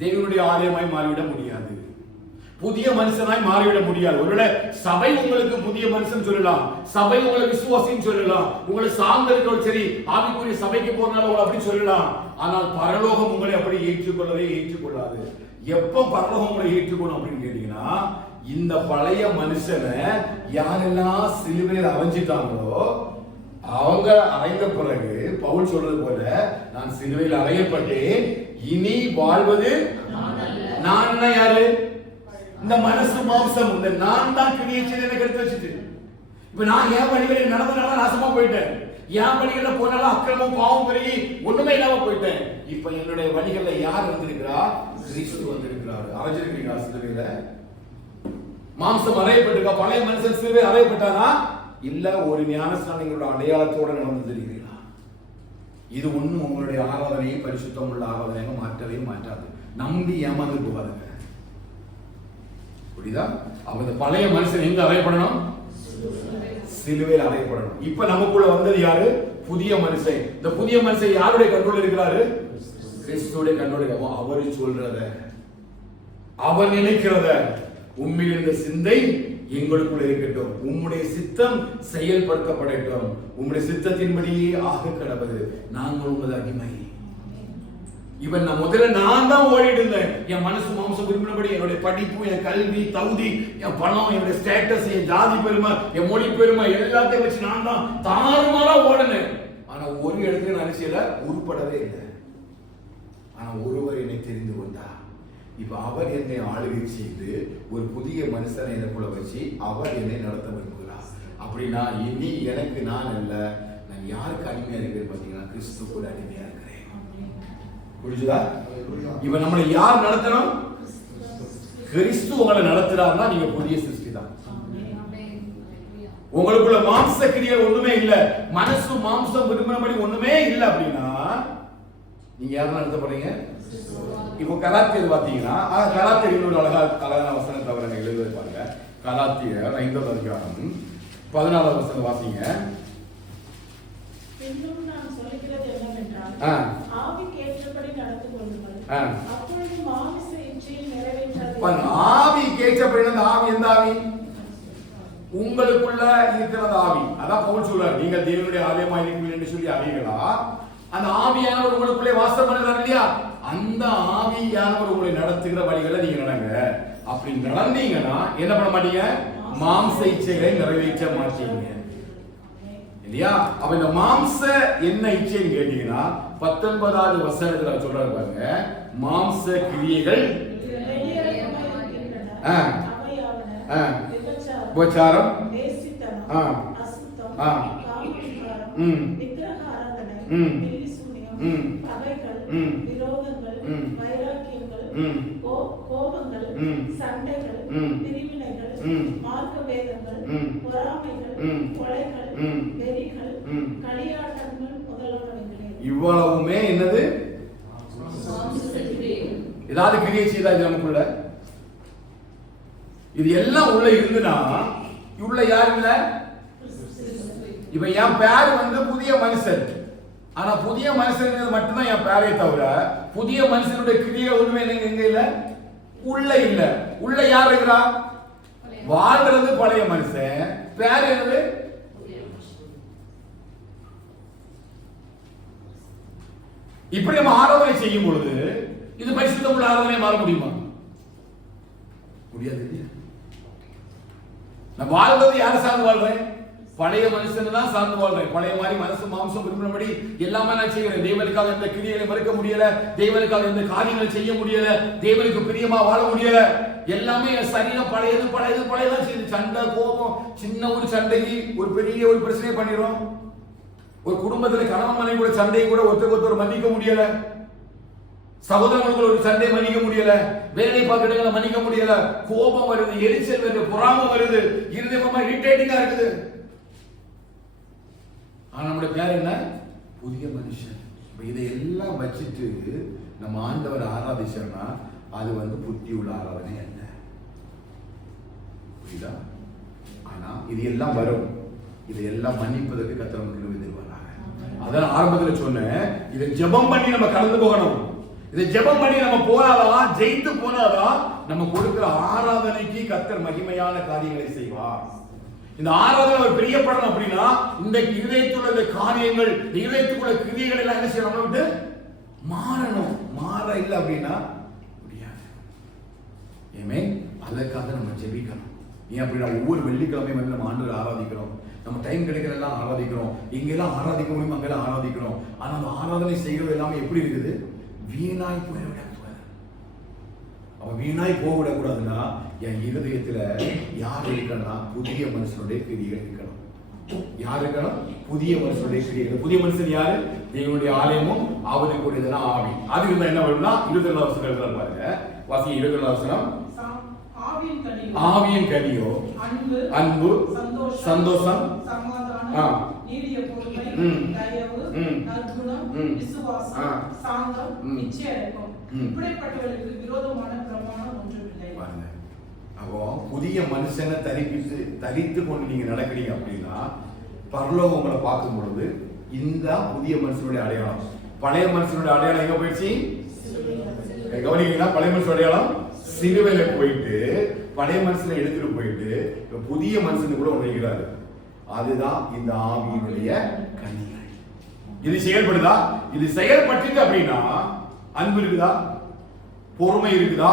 தேவனுடைய ஆலயமாய் மாறிவிட முடியாது, புதிய மனுஷனாய் மாறிவிட முடியாது. ஒருவேளை சபை உங்களுக்கு புதிய மனுஷன் சொல்லலாம், சபை உங்களை விசுவாசின்னு சொல்லலாம், உங்களை சார்ந்திருக்க சரி ஆவிக்குரிய சபைக்கு போறனால உங்களை அப்படி சொல்லலாம். ஆனால் பரலோகம் உங்களை அப்படி ஏற்றுக்கொள்ளாது. எப்ப பரலோகம் உங்களை ஏற்றுக்கொள்ளும் அப்படின்னு கேட்டீங்கன்னா, இந்த பழைய மனுஷனை யாரெல்லாம் சிலுவையில் அரைஞ்சிட்டாங்களோ அவங்க அறைந்த பிறகு பவுல் சொல்றது போல நான் சிலுவையில் அறையப்பட்டேன், இனி வாழ்வது நான். யாரு? இந்த மனசு மாம்சம், இந்த நான் தான் கிரியேஷன் எனக்கு எடுத்து வச்சுட்டு இப்ப நான் என் வழிகளில் நடந்தனால நாசமா போயிட்டேன், என் வழிகள போனாலும் அக்கிரமம் பாவம் பெருகி ஒண்ணுமே இல்லாம போயிட்டேன். இப்ப என்னுடைய வழிகள்ல யார் வந்திருக்கிறா? கிறிஸ்து வந்திருக்கிறாரு. அரைஞ்சிருக்கீங்களா? சிலுவையில மாம்சம் அறையப்பட்டிருக்கா? பழைய மனுஷன் சிலுவையில் அறையப்பட்டானா? இல்ல ஒரு ஞானஸ்நானிகளோட அடையாளத்தோட நடந்து தெரியுங்களா? இது ஒண்ணும் உங்களுடைய ஆராதனையை பரிசுத்தம் உள்ள ஆராதனையாக மாற்றவே மாற்றாது. நம்பி ஏமாந்து போகாதுங்க. புரியுதா? அவங்க பழைய மனுஷன் எங்க அறையப்படணும்? சிலுவையில் அறையப்படணும். இப்ப நமக்குள்ள வந்தது யாரு? புதிய மனுஷன். இந்த புதிய மனுஷன் யாருடைய கண்ட்ரோல் இருக்கிறாரு? கிறிஸ்துவோட கண்ட்ரோல். அவரு சொல்றத, அவர் நினைக்கிறத, உண்மையில் இந்த சிந்தை எங்களுக்குள்ள இருக்கட்டும், உம்முடைய சித்தம் செயல்படுத்தப்படட்டும், உம்முடைய சித்தத்தின்படியே ஆக கடவுது, நாங்கள் உமது அடிமை. இவன் நான் முதல்ல நான் தான் ஓடிட்டு இருந்தேன். என் மனசு மாம்சம் விரும்பினபடி என்னுடைய படிப்பு, என் கல்வி, தகுதி, என் பணம், என்னுடைய ஸ்டேட்டஸ், என் ஜாதி பெருமை, என் மொழி பெருமை எல்லாத்தையும் வச்சு நான் தான் தாறுமாறா ஓடினேன். ஆனா ஒரு இடத்துல நினைச்சல உருப்படவே இல்லை. ஆனா ஒருவர் என்னை தெரிந்து கொண்டார். இப்ப அவர் என்னை ஆளுகை செய்து ஒரு புதிய மனுஷனை எனக்குள்ள வச்சு அவர் என்னை நடத்த விரும்புகிறார். அப்படின்னா இனி எனக்கு நான் அல்ல, நான் யாருக்கு அடிமையா இருக்கிறேன் பாத்தீங்கன்னா கிறிஸ்துவோட அடிமையா இருக்கிறேன். புரிஞ்சுதா? இப்ப நம்மளை யார் நடத்தணும்? கிறிஸ்து உங்களை நடத்துறாருன்னா நீங்க புதிய சிருஷ்டி தான். உங்களுக்குள்ள மாம்ச கிரியை ஒண்ணுமே இல்ல, மனசு மாம்சம் விரும்பினபடி ஒண்ணுமே இல்ல அப்படின்னா நீங்க யாரும் நடத்தப்படுறீங்க? இப்போ கலாத்தியர் பாத்தீங்கன்னா, கலாத்தியர் இன்னொரு அழகான வசனம் தவிர எழுதுவது பாருங்க. கலாத்தியர் 5வது அதிகாரம் 14வது வசனம் வாசிங்க. இன்னும் நான் சொல்லுகிறது என்னவென்றால், ஆவிக்கு ஏற்றபடி நடந்து கொள்ளுங்கள், அப்பொழுது மாம்ச இச்சையை நிறைவேற்றாதீர்கள். ஆவிக்கு ஏற்றபடி, அந்த ஆவி எந்த ஆவி? உங்களுக்குள்ள இருக்கிறது ஆவி. அதான் பவுல் சொல்றார், நீங்கள் தேவனுடைய ஆலயமாய் இருக்கிறீர்கள் என்று சொல்லி அறிவீர்களா? அந்த ஆவியானவர் உங்களுக்குள்ளே வாசம் பண்ணுறார் இல்லையா? அந்த ஆவியானவர் உங்களை நடத்துகிற வழிகளை நீங்க நடங்க. அப்படி நடந்தீங்கன்னா என்ன பண்ண மாட்டீங்க? மாம்ச இச்சைகளை நிறைவேற்ற மாட்டீங்க இல்லையா? அப்ப இந்த மாம்ச என்ன இச்சைன்னு கேட்டீங்கன்னா 19வது வசனத்துல சொல்றாரு பாருங்க, மாம்ச கிரியைகள், உபச்சாரம், விரோதங்கள், வைராக்கியங்கள், கோபங்கள், சண்டைகள், பிரிவினைகள், மார்க்கபேதங்கள், பொறாமைகள், கொலைகள், வெறிகள், களியாட்டங்கள் முதலானவைகளே. இவ்வளவுமே என்னது? ஏதாவது கிரியை செய்தா இது நமக்குள்ள? இது எல்லாம் உள்ள இருந்துனா உள்ள யார் இல்ல? இப்ப என் பேர் வந்து புதிய மனுஷன். ஆனா புதிய மனுஷன் மட்டும்தான் என் பேரே தவிர புதிய மனுஷனுடைய கிரியை ஒண்ணுமே எங்க இல்ல? உள்ள இல்ல. உள்ள யார் இருக்கிறா? வாழ்றது பழைய மனுஷன், பேர் என்னது? இப்படி நம்ம ஆராதனை செய்யும் பொழுது இது பரிசுத்தமுள்ள ஆராதனை மாற முடியுமா? முடியாது. நான் வாழ்றது யாரை சார்ந்து வாழ்றேன்? பழைய மனுஷன் தான் சார்ந்து வாழ்றேன். பழைய மாதிரி மனசு மாம்சம் விரும்பினபடி எல்லாமே நான் செய்கிறேன். தேவனுக்காக எந்த கிரியைகளை மறுக்க முடியல, தேவனுக்காக எந்த காரியங்களை செய்ய முடியல, தேவனுக்கு பிரியமா வாழ முடியல. எல்லாமே என் சரீரம் பழையது பழையது பழையதான் செய்யுது. சண்டை, கோபம், சின்ன ஒரு சண்டைக்கு ஒரு பெரிய ஒரு பிரச்சனையை பண்ணிடுறோம். ஒரு குடும்பத்துல கணவன் மனைவி கூட சண்டையை கூட ஒருத்தர் மன்னிக்க முடியல, சகோதரர்களுக்குள்ள ஒரு சண்டை மன்னிக்க முடியல, வேலை பார்க்கறவங்களை மன்னிக்க முடியல, கோபம் வருது, எரிச்சல் வருது, பொறாமை வருது, இருதயமா இரிட்டேட்டிங்கா இருக்குது. ஆனா நம்முடைய பேர் என்ன? புதிய மனுஷன். இதையெல்லாம் வச்சுட்டு நம்ம ஆண்டவர் ஆராதிச்சோம்னா அது வந்து புத்தி உள்ள ஆராதனை அல்ல. புரியுதா? ஆனா இது எல்லாம் வரும். இதையெல்லாம் மன்னிப்பதற்கு கர்த்தர் நமக்கு கிருபை தருவார். அதான் ஆரம்பத்தில் சொன்னேன், இதை ஜெபம் பண்ணி நம்ம கலந்து போகணும். இதை ஜெபம் பண்ணி நம்ம போனாதான், ஜெயித்து போனாதான் நம்ம கொடுக்கிற ஆராதனைக்கு கர்த்தர் மகிமையான காரியங்களை செய்வார். இந்த ஆராதனை ஒரு பிரியப்படணும் அப்படின்னா இந்த இதயத்துள்ள இந்த காரியங்கள், இதயத்துக்குள்ள கிரியைகள் எல்லாம் என்ன செய்யணும்? விட்டு மாறணும். மாற இல்லை அப்படின்னா முடியாது. ஏமே அதற்காக நம்ம ஜெபிக்கணும். ஏன் அப்படின்னா ஒவ்வொரு வெள்ளிக்கிழமையும் வந்து நம்ம ஆண்டவரை ஆராதிக்கிறோம். நம்ம டைம் கிடைக்கிறதெல்லாம் ஆராதிக்கிறோம். எங்கெல்லாம் ஆராதிக்க முடியுமோ அங்கெல்லாம் ஆராதிக்கிறோம். ஆனா அந்த ஆராதனை செய்கிறது எல்லாமே எப்படி இருக்குது? வீணாய் போய்விடக்கூடாது. அவன் வீணாய் போய்விடக்கூடாதுன்னா என் இருதயத்துல யார் இருக்கணும்னா புதிய மனுஷனுடைய கிரியைகள் இருக்கணும். யார் இருக்கணும்? புதிய மனுஷனுடைய கிரியைகள். புதிய மனுஷன் யாரு? தேவனுடைய ஆலயமும் ஆவதுக்கூடியதுனா ஆவி. அது இருந்தா என்ன வரும்னா 22 வருஷம் எழுதுறாரு பாருங்க. வாசி 22 வருஷம். ஆவியின் கனியோ அன்பு, சந்தோஷம், சமாதானம், நீடிய பொறுமை, தயவு, நற்குணம், விசுவாசம், சாந்தம், நிச்சயம். இப்படிப்பட்டவர்களுக்கு விரோதமான பிரமாணம் ஒன்றுமில்லை. பாருங்க, அப்போ புதிய மனுஷனை தரித்து கொண்டு நீங்க நடக்கிறீங்க அப்படின்னா பரலோகம் உங்களை பார்க்கும் பொழுது இந்த புதிய மனுஷனுடைய அடையாளம். பழைய மனுஷனுடைய அடையாளம் எங்க போயிடுச்சு? கவனிக்கிறீங்களா? பழைய மனுஷனுடைய அடையாளம் சிலுவையில போயிட்டு பழைய மனுஷனை எடுத்துட்டு போயிட்டு புதிய மனுஷனு கூட வைக்கிறாரு. அதுதான் இந்த ஆவியினுடைய கனிகள். இது செயல்படுதா? இது செயல்பட்டு அப்படின்னா அன்பு இருக்குதா? பொறுமை இருக்குதா?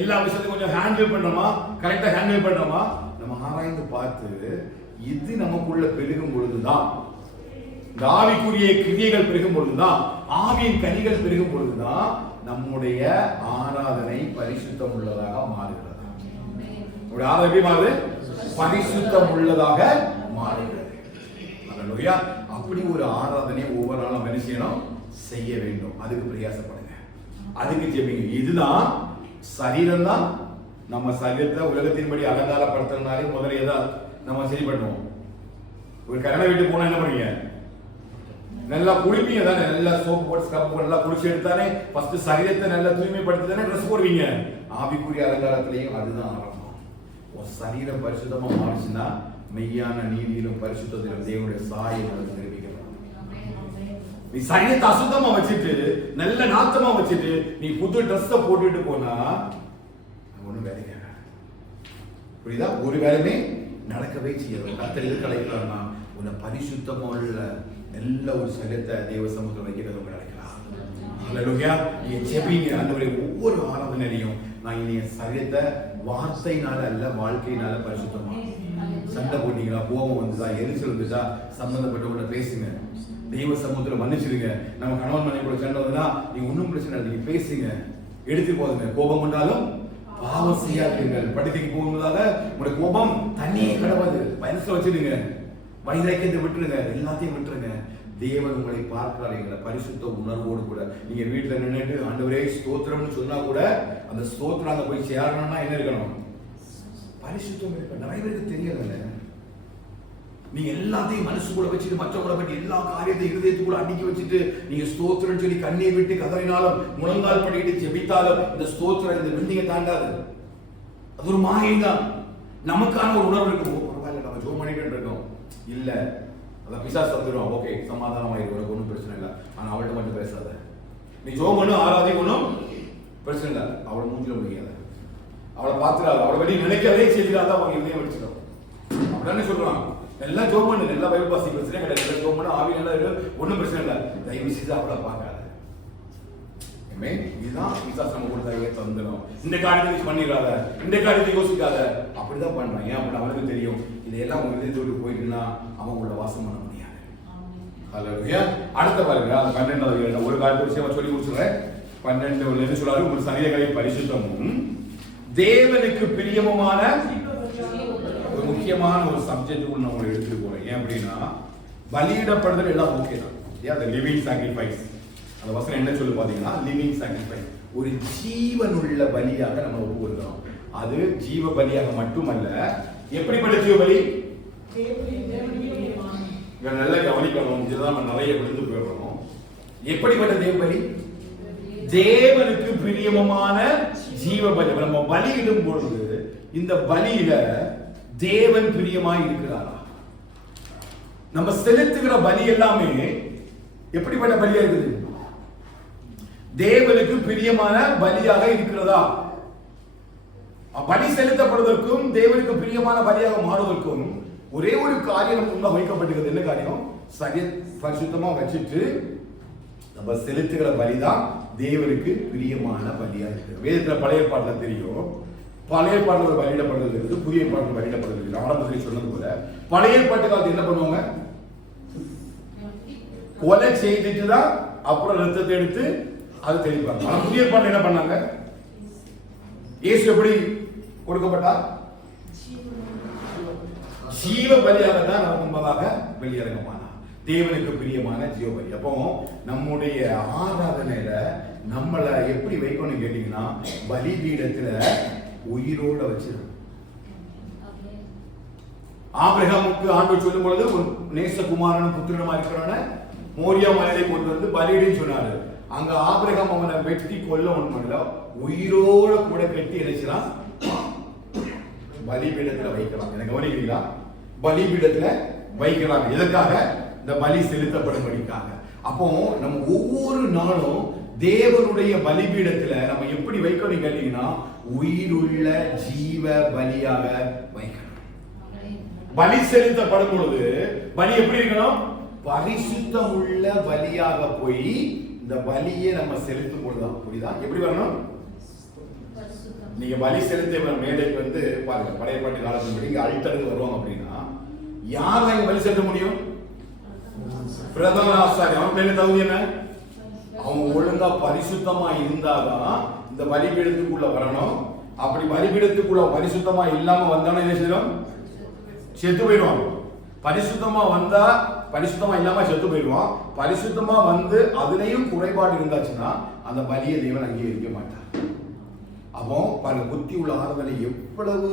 எல்லா விஷயத்தையும் கொஞ்சம் ஹேண்டில் பண்றோமா? கரெக்டா ஹேண்டில் பண்றோமா? நம்ம ஆராய்ந்து பார்த்து இது நமக்குள்ள பெருகும் பொழுதுதான், இந்த ஆவிக்குரிய கிரியைகள் பெருகும் பொழுதுதான், ஆவியின் கனிகள் பெருகும் பொழுதுதான் நம்முடைய ஆராதனை பரிசுத்தம் உள்ளதாக மாறுகிறது. நம்முடைய ஆராதனை எப்படி மாறுது? பரிசுத்தம் உள்ளதாக மாறுகிறது. அல்லேலூயா. அப்படி ஒரு ஆராதனை ஒவ்வொரு நாளும் என்ன செய்யணும்? செய்ய வேண்டும். அதுக்கு பிரயாசப்படுங்க, அதுக்கு ஜெபிங்க. இதுதான் சரீரம் தான். நம்ம சரீரத்தை உலகத்தின்படி அலங்காரப்படுத்தினாலே முதல்ல எதா நம்ம சரி பண்ணுவோம். ஒரு கல்யாண வீட்டுக்கு போனா என்ன பண்ணுவீங்க? நல்லா குளிப்பீங்க தானே, நல்லா சோப்பு போட்டு ஸ்க்ரப் போட்டு நல்லா குளிச்சு எடுத்தானே ஃபர்ஸ்ட் சரீரத்தை நல்லா தூய்மைப்படுத்தி தானே ட்ரெஸ் போடுவீங்க. ஆவிக்குரிய அலங்காரத்திலையும் அதுதான் ஆரம்பம். உன் சரீரம் பரிசுத்தமா மாறிச்சுன்னா மெய்யான நீதியிலும் பரிசுத்தத்திலும் தேவனுடைய சாயம் நமக்கு நிரூபிக்கணும். நீ சரீரத்தை அசுத்தமா வச்சுட்டு நல்ல நாத்தமா வச்சுட்டு நீ புது ட்ரெஸ்ஸை போட்டுட்டு போனா ஒன்னும் வேலைக்கு புரியுதா? ஒரு வேலையுமே நடக்கவே செய்யணும். கர்த்தர் எது கலைக்கலாம்னா உன்னை பரிசுத்தமா உள்ள நல்ல ஒரு சரீரத்தை தேவ சமூகத்தில் வைக்கிறது உங்க நினைக்கலாம். அல்லேலூயா. நீ ஜெபிங்க. ஆண்டவரே ஒவ்வொரு ஆராதனையிலையும் நான் இனி என் சரீரத்தை வார்த்தையினால அல்ல வாழ்க்கையினால பரிசுத்தமா. சண்டை போட்டீங்களா, கோபம் வந்துதா, எரிச்சல் வந்துச்சா, சம்பந்தப்பட்டவங்க பேசுங்க. தெய்வ சமூகத்தில் மன்னிச்சிருங்க. நம்ம கணவன் மனைவி கூட சண்டை வந்தா நீங்க ஒன்றும் பிரச்சனை இல்லை, நீங்க பேசுங்க, எடுத்து போதுங்க. கோபம் கொண்டாலும் பாவம் செய்யாதீர்கள். படுக்கைக்கு போகும்போதாக உங்களுடைய கோபம் தண்ணியே கடவுது, மனசுல வச்சிடுங்க. வைராக்கியத்தை விட்டுருங்க, எல்லாத்தையும் விட்டுருங்க. தேவன் உங்களை பார்க்கிறாருங்கிற பரிசுத்த உணர்வோடு கூட நீங்க வீட்டுல நின்றுட்டு ஆண்டவரே ஸ்தோத்திரம்னு சொன்னா கூட அந்த ஸ்தோத்திரம் அங்க போய் சேரணும்னா என்ன இருக்கணும்? பரிசுத்தம் இருக்கணும். நிறைய பேருக்கு தெரியல. நீங்க எல்லாத்தையும் மனசுக்குள்ள வச்சுட்டு மற்றவங்களை பற்றி எல்லா காரியத்தையும் இருதயத்துக்குள்ள அடிக்கி வச்சுட்டு நீங்க ஸ்தோத்திரம் சொல்லி கண்ணீர் விட்டு கதறினாலும் முழங்கால் பண்ணிட்டு ஜெபித்தாலும் இந்த ஸ்தோத்திரம் இந்த பில்டிங்கை தாண்டாது. அது ஒரு மாயம் தான். நமக்கான ஒரு உணர்வு இருக்கும். பரவாயில்ல, நம்ம ஜோம் பண்ணிட்டு இருக்கோம். இல்ல அதான் பிசாசு தந்துடும். ஓகே, சமாதானமாயிரு, உனக்கு ஒன்றும் பிரச்சனை இல்லை. ஆனா அவள்கிட்ட மட்டும் பேசாத. நீ ஜோம் பண்ணு, ஆராதிக்கணும், பிரச்சனை இல்லை. அவளை மூஞ்சில முடியாத, அவளை பார்த்துடாத, அவளை வெளியே நினைக்கிறதே செய்திடாத, அவங்க இதே வச்சுடும். அப்படிதானே சொல்றான். எல்லாம் ஜோம் பண்ணு, எல்லா பைபிள் பாசி பிரச்சனை கிடையாது. ஜோம் பண்ணு, ஆவி நல்லா இருக்கு, ஒன்றும் பிரச்சனை இல்லை. தயவு செய்து அவளை பார்க்காத. இதுதான் பிசாசு நம்ம கொடுத்த தந்துடும். இந்த காரியத்தை பண்ணிடாத, இந்த காரியத்தை யோசிக்காத. அப்படிதான் பண்றான். ஏன் அப்படின்னு அவனுக்கு தெரியும். இதையெல்லாம் உங்க இதயத்தை விட்டு போயிட்டுன்னா அவன் உள்ள வாசம் பண்ண முடியாது. ஹல்லேலூயா. அடுத்த பாருங்க, அந்த 12வது ஒரு காரியத்தை விஷயமா சொல்லி முடிச்சுறேன். 12 என்ன சொல்றாரு? உங்கள் சரீரங்களை பரிசுத்தமும் தேவனுக்கு பிரியமுமான ஒரு முக்கியமான ஒரு சப்ஜெக்ட் நான் உங்களை எடுத்துட்டு போறேன். ஏன் அப்படின்னா பலியிடப்படுதல் எல்லாம் ஓகே தான். ஏன் லிவிங் சாக்ரிஃபைஸ், அந்த வசனம் என்ன சொல்லு பாத்தீங்கன்னா லிவிங் சாக்ரிஃபைஸ், ஒரு ஜீவனுள்ள பலியாக நம்ம ஒப்பு கொடுக்கிறோம். அது ஜீவ பலியாக மட்டுமல்ல, எப்படிப்பட்ட ஜீவ பலி? நல்ல கவனிக்கணும். இதுதான் நம்ம நிறைய விழுந்து போயிடுறோம். எப்படிப்பட்ட தேவ பலி? தேவனுக்கு பிரியமான ஜீவ பலி. நம்ம பலியிடும் பொழுது இந்த பலியில தேவன் பிரியமாய் இருக்கிறாரா? நம்ம செலுத்துகிற பலி எல்லாமே எப்படிப்பட்ட பலியா இருக்குது? தேவனுக்கு பிரியமான பலியாக இருக்கிறதா? பலி செலுத்தப்படுவதற்கும் தேவனுக்கு பிரியமான பலியாக மாறுவதற்கும் ஒரே ஒரு காரியம் நமக்கு முன்ன வைக்கப்பட்டிருக்கிறது. என்ன காரியம்? சரிய பரிசுத்தமா வச்சுட்டு நம்ம செலுத்துகிற பலிதான் தேவனுக்கு பிரியமான பலியா இருக்கு. வேதத்துல பழைய பாட்டுல தெரியும். பழைய பாட்டுல பலியிடப்படுறது இருக்குது, புதிய பாட்டுல பலியிடப்படுறது இருக்குது. ஆரம்பத்தில் சொன்னது போல பழைய பாட்டு காலத்து என்ன பண்ணுவாங்க? கொலை செய்துட்டு தான் அப்புறம் ரத்தத்தை எடுத்து அது தெளிப்பாங்க. ஆனா புதிய பாட்டு என்ன பண்ணாங்க? இயேசு எப்படி கொடுக்கப்பட்டார்? ஜீவ பலியாக தான் நமக்கு முன்பதாக வெளியிறங்கமானார். தேவனுக்கு பிரியமான ஜீவ பலி. அப்போ நம்முடைய ஆராதனையில நம்மளை எப்படி வைக்கணும் கேட்டீங்கன்னா, பலிபீடத்துல உயிரோட வச்சிருக்கணும். ஆபிரகாமுக்கு ஆண்டவர் சொல்லும் பொழுது ஒரு நேசகுமாரனும் புத்திரனுமா இருக்கிறவன மோரியா மலையை கொண்டு வந்து பலியிடுன்னு சொன்னாரு. அங்க ஆபிரகாம் அவனை வெட்டி கொல்ல ஒண்ணு பண்ணல, உயிரோட கூட கட்டி இணைச்சான், பலிபீடத்துல வைக்கலாம். என்ன கவனிக்கிறீங்களா? பலிபீடத்துல வைக்கிறாங்க. எதற்காக? இந்த பலி செலுத்தப்படும்படிக்காக. அப்போ நம்ம ஒவ்வொரு நாளும் தேவனுடைய பலிபீடத்துல நம்ம எப்படி வைக்கணும் கேட்டீங்கன்னா, உயிருள்ள ஜீவ பலியாக வைக்கணும். பலி செலுத்தப்படும் பொழுது பலி எப்படி இருக்கணும்? பரிசுத்தம் உள்ள பலியாக போய் இந்த பலியை நம்ம செலுத்தும் பொழுதுதான். புரியுதா? எப்படி வரணும்? நீங்க பலி செலுத்த மேடைக்கு வந்து பாருங்க, பழைய பாட்டு காலத்தின்படி இங்க அல்டருக்கு வருவாங்க அப்படின்னா யார் தான் பலி செலுத்த முடியும்? பிரதான ஆசாரி. அவன் மேல தகுதி என்ன? அவங்க ஒழுங்கா பரிசுத்தமா இருந்தாதான் இந்த பலிபீடத்துக்குள்ள வரணும். அப்படி பலிபீடத்துக்குள்ள பரிசுத்தமா இல்லாம வந்தானே என்ன செய்யணும்? செத்து போயிடுவான். பரிசுத்தமா வந்தா, பரிசுத்தமா இல்லாம செத்து போயிடுவான். பரிசுத்தமா வந்து அதுலயும் குறைபாடு இருந்தாச்சுன்னா அந்த பலியை தேவன் அங்கீகரிக்க மாட்டார். அப்போ பாருங்க, புத்தி உள்ள ஆராதனை எவ்வளவு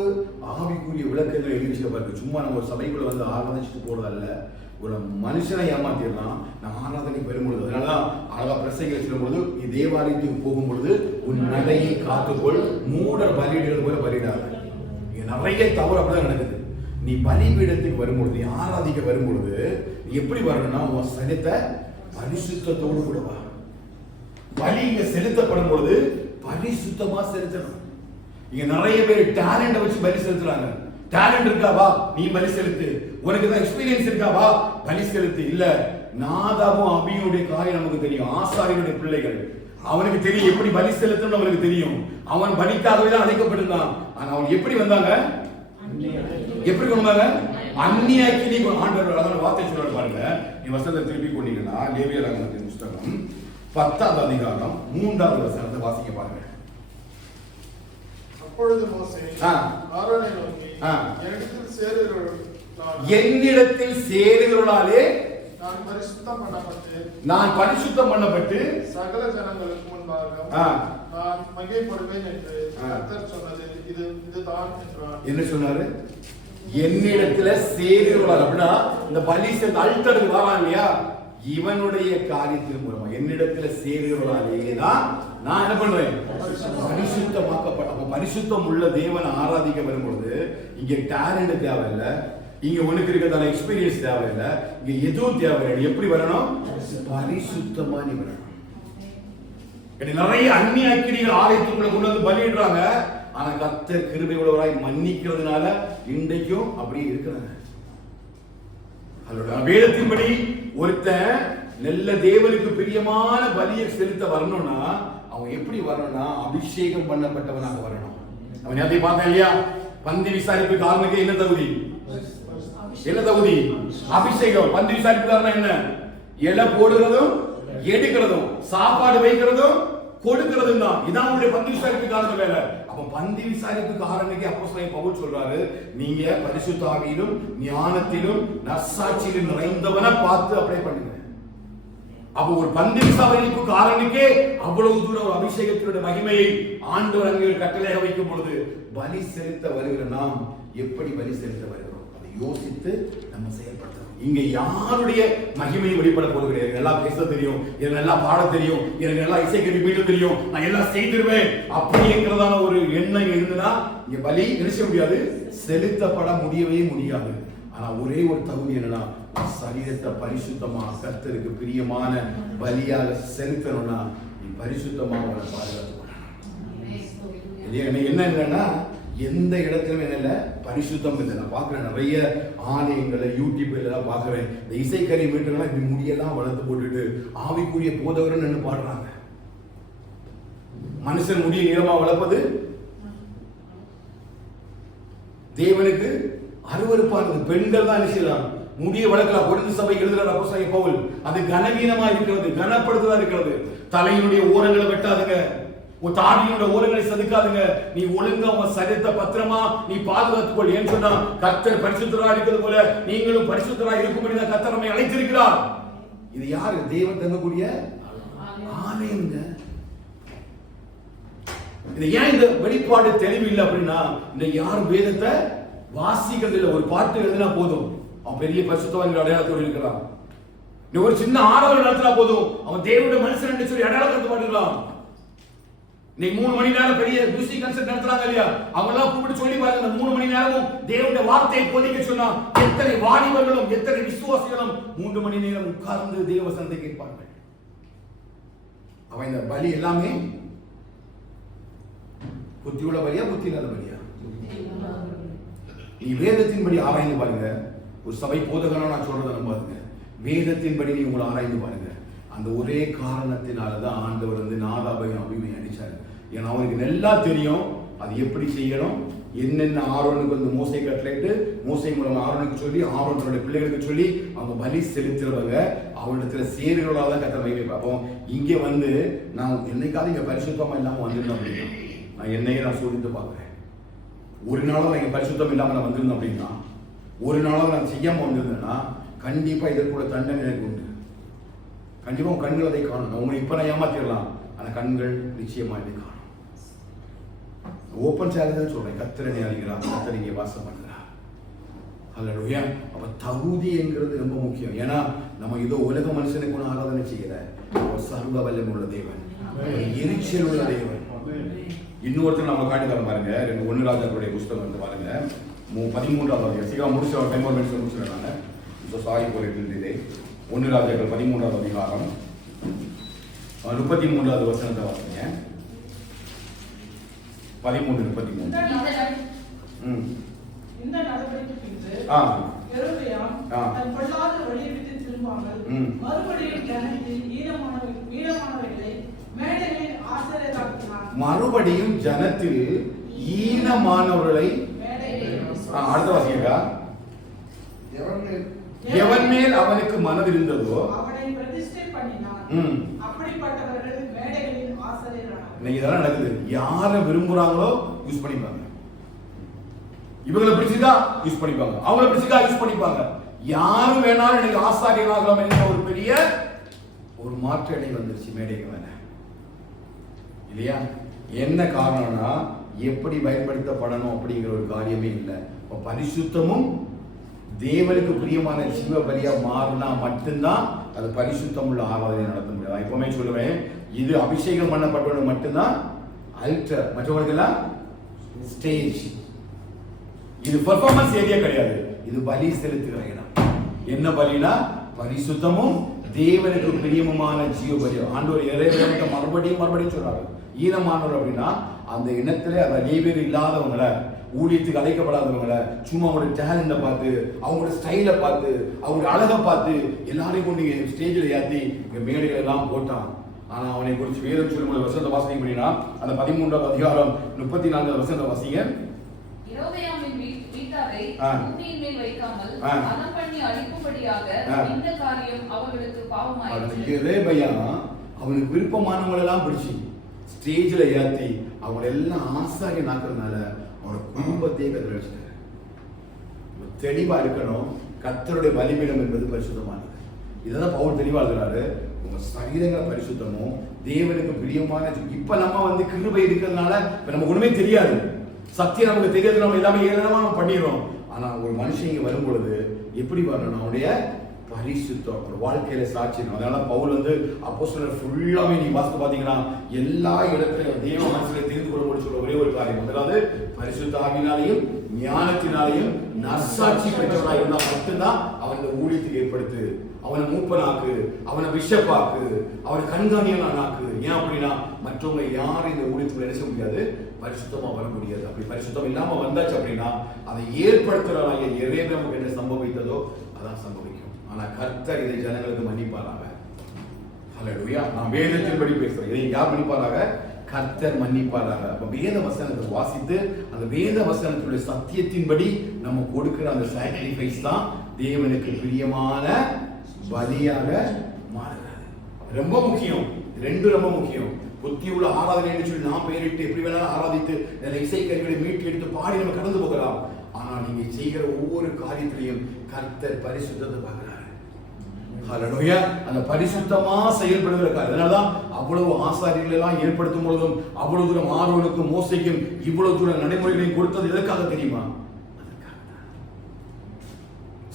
ஆவிக்குரிய விளக்கங்கள் எழுதி பாருங்க. சும்மா நம்ம ஒரு சபைக்குள்ள வந்து ஆராதனைச்சுட்டு போறதல்ல, ஒரு மனுஷனை ஏமாத்திடலாம். நான் ஆராதனை பெறும்பொழுது, அதனாலதான் அழகா பிரசைகள் சொல்லும் பொழுது, நீ தேவாலயத்துக்கு போகும் பொழுது உன் நடையை காத்துக்கொள், மூடர் பலியிடுகள் போல பலியிடாத. இங்க நிறைய தவறு அப்படிதான் நடக்குது. நீ பலிபீடத்துக்கு வரும்பொழுது, நீ ஆராதிக்க வரும்பொழுது எப்படி வரணும்னா, உன் சரீரத்தை பரிசுத்தத்தோடு கூட வா. பலி இங்க செலுத்தப்படும் பொழுது பரிசுத்தமா செலுத்தணும். இங்க நிறைய பேர் டேலண்ட வச்சு பலி செலுத்துறாங்க. டேலண்ட் இருக்காவா? நீ பலி செலுத்து. உனக்கு தான் எக்ஸ்பீரியன்ஸ் இருக்காவா? பலி செலுத்து. இல்ல, நாதாவும் அபியுடைய காரியம் நமக்கு தெரியும். ஆசாரியனுடைய பிள்ளைகள், அவனுக்கு தெரியும் எப்படி பலி செலுத்தணும். அவனுக்கு தெரியும். அவன் பலிக்காகவே தான் அழைக்கப்பட்டிருந்தான். ஆனா அவன் எப்படி வந்தாங்க? எப்படி கொண்டாங்க? அந்நியாக்கி. ஆண்டவர் அழகான வார்த்தை சொல்றாரு பாருங்க. நீ வசனத்தை திருப்பி கொண்டீங்கன்னா, லேவியராகமத்தின் புத்தகம் 10வது அதிகாரம் 3வது வசனத்தை வாசிக்க பாருங்க. அப்பொழுது மோசே ஆரோனை நோக்கி, என்னிடத்தில் சேருகிறவர்களாலே நான் பரிசுத்தம் பண்ணப்பட்டு சகல ஜனங்களுக்கு முன்பாக நான் மகிமைப்படுவேன் என்று கர்த்தர் சொன்னது இதுதான் என்றார். என்ன சொன்னாரு? என்னிடத்துல சேருகிறார் அப்படின்னா இந்த பலி செலுத்த அழுத்தடுக்கு வரான் இல்லையா, இவனுடைய காரியத்தின் மூலமா என்னிடத்துல சேருகிறாலேயே தான் நான் என்ன பண்றேன், பரிசுத்தமாக்கப்பட்ட. அப்ப பரிசுத்தம் உள்ள தேவனை ஆராதிக்க வரும்பொழுது இங்க டேலண்ட் தேவையில்லை, இங்க உனக்கு இருக்கிறதான எக்ஸ்பீரியன்ஸ் தேவையில்லை, இங்க எதுவும் தேவையில்லை. எப்படி வரணும், பரிசுத்தமா நீ வரணும். நிறைய அந்நிய அக்கினிகள் ஆலயத்துக்குள்ள கொண்டு வந்து பலியிடுறாங்க. ஆனா கர்த்தர் கிருபை உள்ளவராய் மன்னிக்கிறதுனால இன்றைக்கும் அப்படியே இருக்கிறாங்க. அதோட வேதத்தின்படி ஒருத்தன் நல்ல தேவனுக்கு பிரியமான பலியை செலுத்த வரணும்னா அவன் எப்படி வரணும்னா அபிஷேகம் பண்ணப்பட்டவனாக வரணும். அவன் எதை பார்த்தேன் இல்லையா, பந்தி விசாரிப்பு காரனுக்கு என்ன தகுதி, என்ன தகுதி, அபிஷேகம். பந்தி விசாரிப்பு என்ன, இலை போடுறதும் எடுக்கிறதும் சாப்பாடு வைக்கிறதும் கொடுக்கிறதும் தான். இதான் உங்களுடைய பந்தி விசாரிப்புக்காரங்க வேலை. அப்ப பந்தி விசாரிப்புக்காரனுக்கு அப்போஸ்தலன் பவுல் சொல்றாரு, நீங்க பரிசுத்த ஆவியிலும் ஞானத்திலும் நற்சாட்சியிலும் நிறைந்தவனை பார்த்து அப்ளை பண்ணுங்க. அப்ப ஒரு பந்தி விசாரிப்புக்காரனுக்கே அவ்வளவு தூரம் ஒரு அபிஷேகத்தினுடைய மகிமையை ஆண்டவர் அங்கே கட்டளையாக வைக்கும் பொழுது பலி செலுத்த வருகிற நாம் எப்படி பலி செலுத்த வருகிறோம் அதை யோசித்து நம்ம செயல்படுத்தணும். இங்க யாருடைய மகிமையை வெளிப்பட போகிறது, எனக்கு எல்லாம் பேச தெரியும், எனக்கு நல்லா பாட தெரியும், எனக்கு நல்லா இசைக்கருவி மீட்ட தெரியும், நான் எல்லாம் செய்திருவேன் அப்படிங்கிறதான ஒரு எண்ணம் இருந்ததுன்னா இங்க பலி நினைச்ச முடியாது, செலுத்தப்பட முடியவே முடியாது. ஆனா ஒரே ஒரு தகுதி என்னன்னா, சரீரத்தை பரிசுத்தமா கர்த்தருக்கு பிரியமான பலியாக செலுத்தணும்னா நீ பரிசுத்தமா அவனை பாதுகாத்து என்னன்னா எந்த இடத்துலயும் என்ன பரிசுத்தம் இல்லை. நான் பார்க்கிறேன் நிறைய ஆலயங்களை யூடியூப்ல எல்லாம் பார்க்கிறேன், இந்த இசைக்கருவி மீட்டர்லாம் இப்படி முடியெல்லாம் வளர்த்து போட்டுட்டு ஆவிக்குரிய போதவர்கள் நின்று பாடுறாங்க. மனுஷன் முடிய நீளமா வளர்ப்பது தேவனுக்கு அருவருப்பானது. பெண்கள் தான் நினைச்சலாம் முடிய வளர்க்கலாம். பொருள் சபை எழுதுறார் அப்போஸ்தலன் பவுல், அது கனவீனமா இருக்கிறது, கனப்படுத்ததா இருக்கிறது. தலையினுடைய ஓரங்களை வெட்டாதுங்க, உன் தாடியோட ஓரங்களை சதுக்காதுங்க, நீ ஒழுங்கா உன் சரீரத்தை பத்திரமா நீ பாதுகாத்துக்கொள். ஏன்னு சொன்னா கர்த்தர் பரிசுத்தராக இருக்கிறது போல நீங்களும் பரிசுத்தராக இருக்கும்படி தான் கர்த்தர் நம்மை அழைத்திருக்கிறார். இது யாரு, தேவன் தங்கக்கூடிய ஆலயம்ங்க. இது ஏன் இந்த வெளிப்பாடு தெளிவு இல்லை அப்படின்னா, இந்த யாரும் வேதத்தை வாசிக்கிறது இல்லை. ஒரு பாட்டு எழுதினா போதும் அவன் பெரிய பரிசுத்தவான்கள் அடையாளத்தோடு இருக்கிறான். நீ ஒரு சின்ன ஆராதனை நடத்தினா போதும் அவன் தேவனுடைய மனுஷன் என்று சொல்லி அடையாளத்தை மாட்டுகிறான். நீ 3 மணி நேரம் பெரிய மியூசிக் கன்சர்ட் நடத்துறாங்க இல்லையா, அவங்க எல்லாம் கூப்பிட்டு சொல்லி பாருங்க, அந்த 3 மணி நேரமும் தேவனுடைய வார்த்தையை போதிக்க சொன்னா எத்தனை வாலிபர்களும் எத்தனை விசுவாசிகளும் 3 மணி நேரம் உட்கார்ந்து தேவ வசனத்தை கேட்பார்கள். அவன் இந்த பலி எல்லாமே புத்தியுள்ள பலியா புத்தி இல்லாத பலியா? நீ வேதத்தின்படி ஆராய்ந்து பாருங்க. ஒரு சபை போதகனா நான் சொல்றதை நம்பாதுங்க, வேதத்தின்படி நீ உங்களை ஆராய்ந்து பாருங்க. அந்த ஒரே காரணத்தினாலதான் ஆண்டவர் வந்து நாதாபையும் அபிமையும் அடிச்சாரு. ஏன்னா அவருக்கு நல்லா தெரியும் அது எப்படி செய்யணும், என்னென்ன. ஆரோனுக்கு வந்து மோசை கட்டளைட்டு மோசை மூலம் ஆரோனுக்கு சொல்லி ஆரோனுடைய பிள்ளைகளுக்கு சொல்லி அவங்க பலி செலுத்துறவங்க அவனிடத்துல சேருகளா தான் கத்த மகிமை பார்ப்போம். இங்க வந்து நான் என்னைக்காவது இங்க பரிசுத்தமா இல்லாம வந்திருந்தேன் அப்படின்னா நான் என்னையே நான் சோதித்து பார்க்கிறேன். ஒரு நாளும் நான் இங்க பரிசுத்தம் இல்லாம நான் வந்திருந்தேன் அப்படின்னா, ஒரு நாளும் நான் செய்யாம வந்திருந்தேன்னா கண்டிப்பா இதற்குள்ள தண்டனை எனக்கு உண்டு. கண்டிப்பா உங்க கண்கள் அதை காணும். உங்களை இப்ப நான் ஏமாத்திடலாம், ஆனா கண்கள் நிச்சயமா இதை காணும். ஓப்பன் சேலஞ்ச் சொல்றேன், கர்த்தரை அறிகிறார், கர்த்தர் இங்கே வாசம் பண்ணுகிறார். அல்லேலூயா. அப்ப தகுதி என்கிறது ரொம்ப முக்கியம். ஏன்னா நம்ம ஏதோ உலக மனுஷனுக்கு ஒன்று ஆராதனை செய்யல, அவர் சர்வ வல்லமை உள்ள தேவன், எரிச்சல் உள்ள தேவன். இன்னொருத்தர் நம்ம காட்டி தர பாருங்க, 1 ராஜாக்களுடைய புஸ்தகம் வந்து பாருங்க 13வது சீக்கிரம் முடிச்சு முடிச்சிருக்காங்க. சாரி போயிட்டு 1 ராஜாக்கள் 13வது அதிகாரம் 33வது வசனத்தை வாசிங்க. 13:33. இந்த நடவடிக்கை பின்பு யெரொபெயாம் தன் பொல்லாத வழியை விட்டு திரும்பாமல் மறுபடியும் ஜனத்தில் ஈனமானவைகளை மேடைகளில் ஆசீர்வதித்தார். மறுபடியும் ஜனத்தில் ஈனமானவர்களை அடுத்த வாசிங்க. எவன் மேல் அவனுக்கு மனதிருந்ததோ அவனை பிரதிஷ்டை பண்ணினான். அப்படிப்பட்டவர்கள் மேடைகளில் ஆசீர்வதித்தார். இன்னைக்கு இதெல்லாம் நடக்குது. யாரை விரும்புறாங்களோ யூஸ் பண்ணிப்பாங்க. இவங்களை பிடிச்சிட்டா யூஸ் பண்ணிப்பாங்க, அவங்களை பிடிச்சிட்டா யூஸ் பண்ணிப்பாங்க. யாரு வேணாலும் எனக்கு ஆசாரியனாகலாம் என்ற ஒரு பெரிய ஒரு மாற்று அடை வந்துருச்சு மேடைக்கு மேல இல்லையா? என்ன காரணம்னா எப்படி பயன்படுத்தப்படணும் அப்படிங்கிற ஒரு காரியமே இல்லை. பரிசுத்தமும் தேவனுக்கு பிரியமான ஜீவ பலியா மாறினா மட்டும்தான் அது பரிசுத்தம் உள்ள ஆராதனை நடத்த முடியும். நான் எப்பவுமே சொல்லுவேன், இது அபிஷேகம் பண்ணப்பட்டவங்க மட்டும்தான் அல்டர், மற்றவர்களுக்கெல்லாம் ஸ்டேஜ். இது பெர்ஃபார்மன்ஸ் ஏரியா கிடையாது, இது பலி செலுத்துகிற இடம். என்ன பலினா பரிசுத்தமும் தேவனுக்கு பிரியமுமான ஜீவ பலி. ஆண்டவர் இறைவனுக்கு மறுபடியும் சொல்றாரு, ஈனமானவர் அப்படின்னா அந்த இனத்திலே அந்த நெய்வேறு இல்லாதவங்கள, ஊழியத்துக்கு அழைக்கப்படாதவங்கள, சும்மா அவங்களோட டேலண்ட பார்த்து, அவங்களோட ஸ்டைலை பார்த்து, அவங்களோட அழகை பார்த்து எல்லாரையும் கொண்டு ஸ்டேஜில் ஏற்றி மேடைகள் எல்லாம் போட்டான். ஆனா அவனை குறித்து வேதம் சொல்லும்போது வசனத்தை வாசிக்க முடியும்னா அந்த 13வது அதிகாரம் 34வது வசனத்தை வாசிங்க. யெரொபெயாமின் வீட்டாரை பூமியின் மேல் வைக்காமல் அதம் பண்ணி அழிக்கும்படியாக இந்த காரியம் அவர்களுக்கு பாவமாயிற்று. யெரொபெயாம் அவனுக்கு விருப்பமானவங்களை எல்லாம் பிடிச்சி ஸ்டேஜில் ஏற்றி அவங்களை எல்லாம் ஆசாரிய நாக்கிறதுனால அவனோட குடும்பத்தையே கத்திர வச்சுட்டாரு. தெளிவா இருக்கணும், கர்த்தருடைய பலிபீடம் என்பது பரிசுத்தமானது. இதான் பவுல் தெளிவா இருக்கிறாரு. உங்க சரீரங்களை பரிசுத்தமும் தேவனுக்கு பிரியமான. இப்ப நம்ம கிருபை இருக்கிறதுனால இப்ப நமக்கு ஒண்ணுமே தெரியாது, சத்தியம் நமக்கு தெரியாது, நம்ம எல்லாமே ஏளனமா நம்ம பண்ணிடுறோம். ஆனா ஒரு மனுஷன் இங்க வரும் பொழுது எப்படி வரணும், அவனுடைய பரிசுத்தம் ஒரு வாழ்க்கையில சாட்சி. அதனால பவுல் அப்போஸ்தலர் ஃபுல்லாவே நீங்க வாசித்து பாத்தீங்கன்னா எல்லா இடத்துலயும் தேவ மனசுல தெரிந்து கொள்ள சொல்ற ஒரே ஒரு காரியம், முதலாவது பரிசுத்த ஆவியினாலையும் ஞானத்தினாலையும் நற்சாட்சி பெற்றவனாக இருந்தா மட்டும்தான் அவன் ஊழியத்துக்கு ஏற்படுத்து, அவனை மூப்பனாக்கு, அவனை பிஷப்பாக்கு, அவனை கண்காணியனாக்கு. ஏன் அப்படின்னா மற்றவங்க யாரும் இந்த ஊழியத்துக்கு நினைச்ச முடியாது, பரிசுத்தமா வர முடியாது. அப்படி பரிசுத்தம் இல்லாம வந்தாச்சு அப்படின்னா அதை ஏற்படுத்துறாங்க. எரேமியாவுக்கு என்ன சம்பவித்ததோ அதான் சம்பவிக்கும். ஆனா கர்த்தர் இதை ஜனங்களுக்கு மன்னிப்பாராக. ஹல்லேலூயா. நான் வேதத்தின்படி பேசுறேன், இதை யார் மன்னிப்பாராக? கர்த்தர் மன்னிப்பாராக. அப்ப வேத வசனத்தை வாசித்து அந்த வேத வசனத்துடைய சத்தியத்தின்படி நம்ம கொடுக்கிற அந்த சாக்ரிஃபைஸ் தான் தேவனுக்கு பிரியமான பலியாக மாறுகிறது. ரொம்ப முக்கியம், ரெண்டு ரொம்ப முக்கியம். புத்தியுள்ள ஆராதனை சொல்லி நான் பெயரிட்டு எப்படி வேணாலும் ஆராதித்து இசை கருவிகளை மீட்டு எடுத்து பாடி நம்ம கடந்து போகலாம். ஆனா நீங்க செய்கிற ஒவ்வொரு காரியத்திலையும் கர்த்தர் பரிசுத்தத்தை பார்க்கிறார். ஹல்லேலூயா. அந்த பரிசுத்தமா செயல்படுகிற காரியம். அதனாலதான் அவ்வளவு ஆசாரியர்கள் எல்லாம் ஏற்படுத்தும் பொழுதும் அவ்வளவு தூரம் ஆரோனுக்கும் மோசைக்கும் இவ்வளவு தூரம் நடைமுறைகளையும் கொடுத்தது எதற்காக தெரியுமா?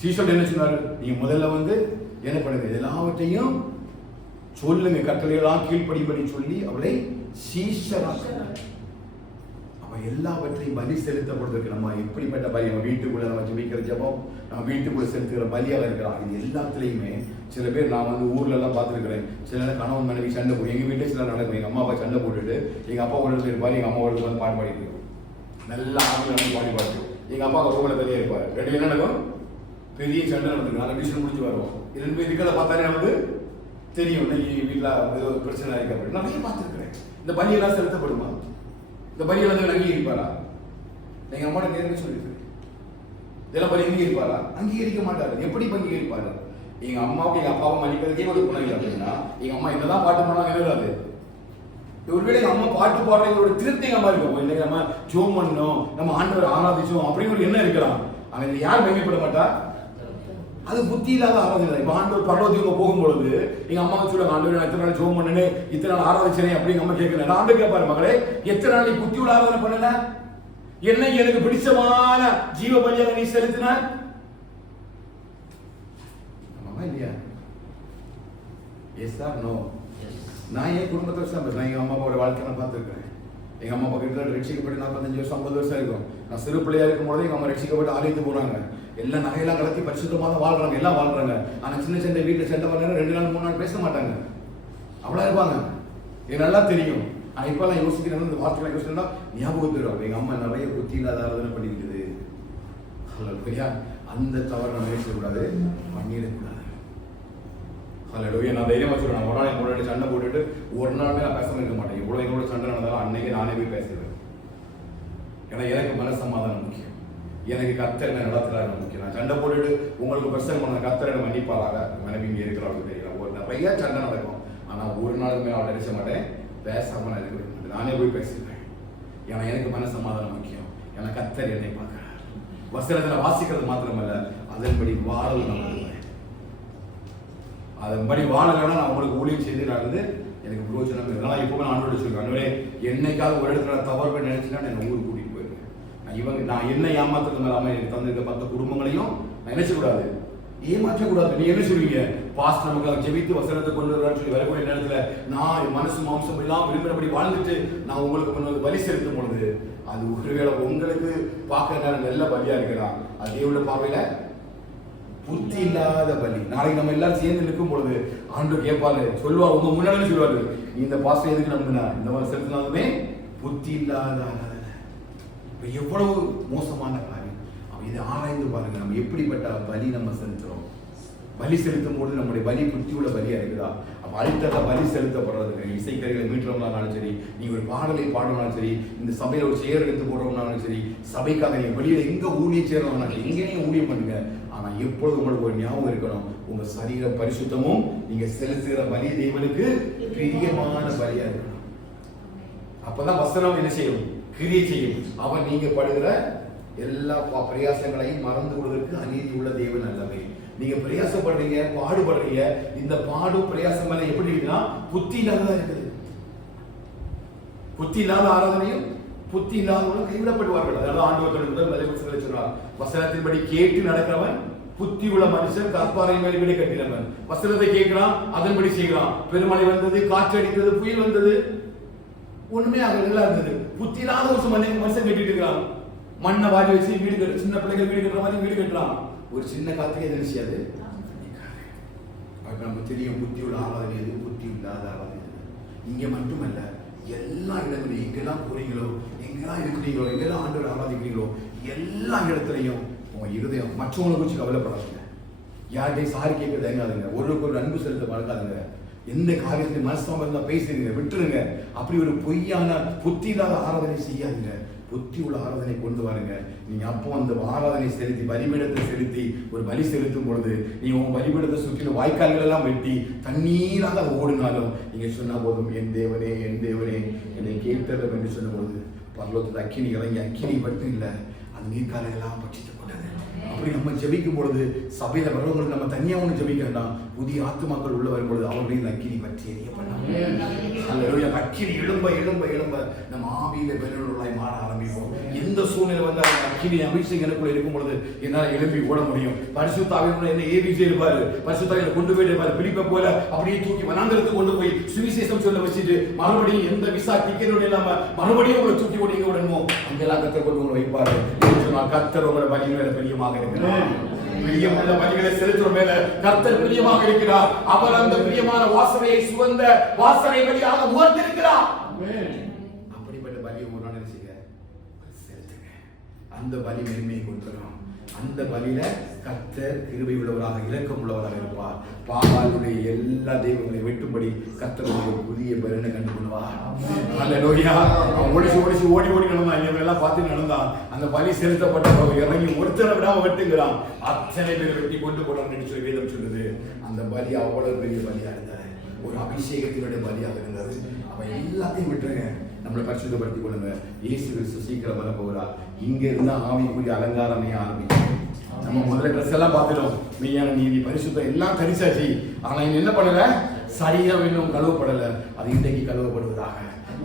சீசன் என்ன சொன்னாரு, நீங்க முதல்ல என்ன பண்ணுங்க, எல்லாவற்றையும் சொல்லுங்க, கட்டளையெல்லாம் கீழ்ப்படிபடி சொல்லி அவளை சீஷராக்க. அவ எல்லாவற்றையும் பலி செலுத்தப்படுறதுக்கு நம்ம எப்படிப்பட்ட பலி, நம்ம வீட்டுக்குள்ள நம்ம ஜெபிக்கிற ஜெபம், நம்ம வீட்டுக்குள்ள செலுத்துகிற பலியாக இருக்கிறான். இது எல்லாத்துலயுமே சில பேர் நான் ஊர்ல எல்லாம் பார்த்துருக்கிறேன், சில கணவன் மனைவி சண்டை போடும். எங்க வீட்டுல சில நடக்கும், எங்க அம்மா அப்பா சண்டை போட்டுட்டு எங்க அப்பா ஒரு இடத்துல இருப்பாரு, எங்க அம்மா ஒரு இடத்துல பாட்டு பாடிட்டு இருக்கும், நல்லா ஆங்கிலம் பாடி பாட்டு. எங்க அப்பா ரூம்ல தனியா இருப்பாரு. ரெண்டு என்ன நடக்கும், பெரிய சண்டை நடந்துருக்கு. நாங்கள் டியூஷன் முடிச்சு வருவோம், ரெண்டு பேர் இருக்கிறத பார்த்தாலே நமக்கு தெரியும் இன்னைக்கு வீட்டில் ஏதோ பிரச்சனை இருக்கு அப்படின்னு. நிறைய பார்த்துருக்கிறேன். இந்த பலியெல்லாம் செலுத்தப்படுமா? இந்த பலியெல்லாம் அங்கீகரிப்பாரா? எங்க அம்மாட்ட நேர்ந்து சொல்லிட்டு இதெல்லாம் பலி அங்கீகரிப்பாரா? அங்கீகரிக்க மாட்டாரு. எப்படி அங்கீகரிப்பாரு? எங்க அம்மாவுக்கு எங்க அப்பாவும் மன்னிக்கிறதுக்கே ஒரு குணம் இல்லை அப்படின்னா எங்க அம்மா என்னதான் பாட்டு பண்ணாங்க எழுதாது. ஒருவேளை எங்க அம்மா பாட்டு பாடுறவங்களோட திருப்தி எங்க அம்மா இருக்கும். இன்னைக்கு நம்ம ஜோம் பண்ணோம், நம்ம ஆண்டவர் ஆராதிச்சோம் அப்படின்னு ஒரு எண்ணம் இருக்கலாம். அவன் யார் மகிமைப்பட மாட்டா? அது புத்தி இல்லாத ஆராதனை. இப்போ ஆண்டவர் பரலோகத்துக்கு போகும்பொழுது எங்க அம்மா சொல்லுவாங்க, ஆண்டவர் நான் இத்தனை நாள் ஜோம் பண்ணனே, இத்தனை நாள் ஆராதிச்சேனே அப்படின்னு அம்மா கேட்கல. நான் ஆண்டு கேட்பாரு, மகளே எத்தனை நாள் நீ புத்தி உள்ள ஆராதனை பண்ணல, என்னைக்கு எனக்கு பிடிச்சமான ஜீவ பலியாக நீ செலுத்தின இல்லையா? Yes or no? நான் என் குடும்பத்தை வச்சு நான் எங்க அம்மா அப்பாவோட வாழ்க்கை நான் பார்த்துருக்கேன். எங்க அம்மா அப்பா கிட்ட ரட்சிக்கப்பட்டு 45 வருஷம் 50 வருஷம் இருக்கும். நான் சிறு பிள்ளையா இருக்கும் பொழுது எங்க அம்மா ரட்சிக்கப்பட்டு ஆலயத்துக்கு போறாங்க. எல்லாம் நகையெல்லாம் கலத்தி பரிசுத்தமாக தான் வாழ்றாங்க, எல்லாம் வாழ்றாங்க. ஆனா சின்ன சண்டை வீட்டில் சண்டை பண்ண 2 நாள் 3 நாள் பேச மாட்டாங்க, அவ்வளோ இருப்பாங்க. எனக்கு நல்லா தெரியும். ஆனால் இப்பெல்லாம் யோசிக்கிறேன், இந்த வார்த்தைகளை யோசிக்கிறேன்னா ஞாபகத்தில் இருக்கும். எங்க அம்மா நிறைய புத்தி இல்லாத ஆராதனை பண்ணிருக்குது. ஹல்லேலூயா. அந்த தவறு நம்ம பேசக்கூடாது, பண்ணிடக்கூடாது. ஹல்லேலூயா. நான் தைரியமாக சொல்றேன், நான் ஒரு நாள் எங்களோட சண்டை போட்டுட்டு ஒரு நாளுமே நான் பேசாம இருக்க மாட்டேன். இவ்வளோ எங்களோட சண்டை நடந்தாலும் அன்னைக்கு நானே போய் பேசுவேன். ஏன்னா எனக்கு மன சமாதானம் முக்கியம், எனக்கு கர்த்தர் என்ன நடத்துறாரு முக்கியம். நான் சண்டை போட்டுட்டு உங்களுக்கு பிரச்சனை பண்ண கர்த்தரை மன்னிப்பாராக மனைவி இங்கே இருக்கிறவங்களுக்கு தெரியல. ஒரு நிறைய சண்டை நடக்கும், ஆனால் ஒரு நாளுமே அவளை நினைச்ச மாட்டேன், பேசாம நான் இருக்க மாட்டேன், நானே போய் பேசுவேன். ஏன்னா எனக்கு மன சமாதானம் முக்கியம். ஏன்னா கர்த்தர் என்னை பார்க்கிறார். வசனத்தில் வாசிக்கிறது மாத்திரமல்ல, அதன்படி வாழல் நான் வருவேன். அதன்படி வாழலைன்னா நான் உங்களுக்கு ஊழியம் செய்து நான் எனக்கு பிரோஜனம் இல்லை. நான் எப்பவுமே ஆண்டோட சொல்லுவேன், ஆண்டவரே என்னைக்காவது ஒரு இடத்துல தவறு பண்ணி நினைச்சுன்னா நான் ஊருக்கு கூட்டிட்டு போயிடுவேன். நான் என்ன ஏமாத்துறது மேலாம எனக்கு தந்திருக்க 10 குடும்பங்களையும் நான் நினைச்சக்கூடாது, ஏமாற்றக்கூடாது. நீ என்ன சொல்லுவீங்க, பாஸ்டர் நமக்கு ஜெபித்து வசனத்தை கொண்டு வரான்னு சொல்லி வரக்கூடிய நேரத்துல நான் மனசு மாம்சம் எல்லாம் விரும்பினபடி வாழ்ந்துட்டு நான் உங்களுக்கு முன்னாடி பலி செலுத்தும் பொழுது அது ஒருவேளை உங்களுக்கு பார்க்க நேரம் நல்ல பலியா இருக்கிறான், அது தேவனுடைய பார்வையில புத்தி இல்லாத பலி. நாளைக்கு நம்ம எல்லாரும் சேர்ந்து நிற்கும் பொழுது ஆண்டவர் கேட்பாரு, சொல்லுவார், உங்க முன்னாடி சொல்லுவாரு, இந்த பாஸ்டர் எதுக்கு நம்பினா இந்த மாதிரி செலுத்தினாலுமே புத்தி இல்லாத ஆராதனை. எவ்வளவு மோசமான காரியம். இதை ஆராய்ந்து பாருங்க, நம்ம எப்படிப்பட்ட பலி நம்ம செலுத்துறோம். பலி செலுத்தும் போது நம்முடைய பலி புத்தி உள்ள பலியா இருக்குதா? அப்ப அடுத்த பலி செலுத்தப்படுறதுக்கு இசைக்கருவிகளை மீட்டுறவங்களாலும் சரி, நீங்க ஒரு பாடலை பாடுறவங்களும் சரி, இந்த சபையில ஒரு சேர் எடுத்து போடுறவங்களாலும் சரி, சபைக்காக நீங்க வெளியில எங்க ஊழியம் செய்யறவங்களாலும் சரி, எங்க நீங்க ஊழியம் பண்ணுங்க. ஆனா எப்பொழுது உங்களுக்கு ஒரு ஞாபகம் இருக்கணும், உங்க சரீர பரிசுத்தமும் நீங்க செலுத்துகிற பலி தேவனுக்கு பிரியமான பலியா இருக்கணும். அப்பதான் வசனம் என்ன செய்யும், கிரியை செய்யும். அவன் நீங்க படுகிற எல்லா பிரயாசங்களையும் மறந்து விடுவதற்கு அநீதி உள்ள தேவன் அல்லவே. நீங்க பிரயாசப்படுறீங்க, பாடுபடுறீங்க, இந்த பாடும் பிரயாசம் எல்லாம் எப்படி இருக்குன்னா புத்தி இல்லாததா இருக்குது. புத்தி இல்லாத ஆராதனையும் புத்தி இல்லாதவர்களும் கைவிடப்படுவார்கள். அதனால ஆண்டவர் முதல் மலைவசங்களை சொல்றார், வசனத்தின்படி கேட்டு நடக்கிறவன் புத்தி உள்ள மனுஷன் கற்பாறை மேல் வீடு கட்டினவன். வசனத்தை கேட்கிறான், அதன்படி செய்கிறான். பெருமழை வந்தது, காற்று அடித்தது, புயல் வந்தது, ஒண்ணுமே அகலா இருந்தது. புத்தி இல்லாத ஒரு மனுஷன் கட்டிட்டு இருக்கிறான். மண்ணை வாரி வச்சு வீடு கட்டு, சின்ன பிள்ளைகள் வீடு கட்டுற மாதிரி வீடு கட்டுறான். ஒரு சின்ன காத்துக்கு எது செய்யாது. நமக்கு தெரியும் புத்தி உள்ள ஆராதனை எது, புத்தி இல்லாத ஆராதனை எது. இங்க மட்டுமல்ல, எல்லா இடங்களையும் எங்கெல்லாம் போறீங்களோ, எங்கெல்லாம் இருக்கிறீங்களோ, எங்கெல்லாம் ஆண்டவரை ஆராதிக்கிறீங்களோ, எல்லா இடத்துலையும் உங்க இருதயம் மற்றவங்களை குறிச்சு கவலைப்படாதுங்க. யார்கிட்டையும் சாரி கேட்க தயங்காதுங்க. ஒருவருக்கு ஒரு அன்பு செலுத்த வளர்க்காதுங்க. எந்த காரியத்தையும் மனசாம இருந்தா பேசுறீங்க, விட்டுருங்க. அப்படி ஒரு பொய்யான புத்தி இல்லாத ஆராதனை செய்யாதுங்க. புத்தி உள்ள ஆராதனை கொண்டு வாருங்க. நீங்க அப்போ அந்த ஆராதனை செலுத்தி பலிபீடத்தை செலுத்தி ஒரு பலி செலுத்தும் பொழுது நீங்க உங்க பலிபீடத்தை சுற்றிலும் வாய்க்கால்கள் எல்லாம் வெட்டி தண்ணீராக ஓடினாலும் நீங்க சொன்ன போதும், என் தேவனே என் தேவனே என்னை கேட்கறது என்று சொன்ன பொழுது பரலோகத்தில் அக்கினி இறங்கி, அக்கினி மட்டும் இல்லை, அந்த நீர்க்காலை எல்லாம் பட்சித்து கொண்டது. அப்படி நம்ம ஜெபிக்கும் பொழுது சபையில வரவங்களுக்கு நம்ம தனியா ஒன்று ஜெபிக்க வேண்டாம். புதிய ஆத்துமாக்கள் உள்ள வரும் பொழுது அவர்களையும் அக்கினி பற்றி எரிய பண்ணாங்க. அக்கினி எழும்ப எழும்ப எழும்ப நம்ம ஆவியில பெருளாய் மாற ஆரம்பிப்போம். எந்த சூழ்நிலை வந்தால் அக்கினி அபிஷேகம் எனக்குள்ள இருக்கும் பொழுது என்னால் எழுப்பி ஓட முடியும். பரிசுத்த ஆவியானவர் என்ன ஏபிசி இருப்பாரு, பரிசுத்த ஆவியை கொண்டு போய் இருப்பாரு. பிலிப்பை போல அப்படியே தூக்கி வனாந்தரத்துக்கு கொண்டு போய் சுவிசேஷம் சொல்ல வச்சுட்டு மறுபடியும் எந்த விசா டிக்கெட் இல்லாம மறுபடியும் உங்களை தூக்கி கொண்டு எங்க விடணுமோ அங்கெல்லாம் கத்தர் கொண்டு உங்களை வைப்பாரு. கத்தர் உங்களை பலிகளை பிரியமாக இருக்கிறார். பிரியமுள்ள பலிகளை செலுத்துற மேல கர்த்தர் பிரியமாக இருக்கிறார். அவர் அந்த பிரியமான வாசனையை சுகந்த வாசனை வழியாக உயர்த்திருக்கிறார். அப்படிப்பட்ட பலியை ஒரு நாள் செலுத்துங்க. அந்த பலி மேன்மையை கொண்டுறோம். அந்த பலியில கர்த்தர் கிருபை உள்ளவராக, இரக்கம் உள்ளவராக இருப்பார். பாகாலுடைய எல்லா தெய்வங்களையும் வெட்டும்படி கர்த்தர் ஒரு புதிய பலனை கண்டு கொள்வார். அல்லேலூயா. ஒடிச்சு ஒடிச்சு ஓடி ஓடி நடந்தான். இவங்கெல்லாம் பார்த்து நடந்தான். அந்த பலி செலுத்தப்பட்ட இறங்கி ஒருத்தரை விடாம வெட்டுங்கிறான். அத்தனை பேர் வெட்டி கொண்டு போறான்னு சொல்லி வேதம் சொல்லுது. அந்த பலி அவ்வளவு பெரிய பலியா இருந்தது, ஒரு அபிஷேகத்தினுடைய பலியாக இருந்தது. அவன் எல்லாத்தையும் விட்டுருங்க, நம்மளை பரிசுத்தப்படுத்திக் கொள்ளுங்க. இயேசு கிறிஸ்து சீக்கிரம் வர போகிறார். இங்க இருந்தா ஆவிக்குரிய அலங்காரமே ஆரம்பிக்கும். நம்ம முதல்ல ட்ரெஸ் எல்லாம் பார்த்துட்டோம், மெய்யான நீதி பரிசுத்தம் எல்லாம் தரிசாச்சு. ஆனா என்ன பண்ணல, சரியா இன்னும் கழுவப்படல. அது இன்றைக்கு கழுவப்படுவதாக,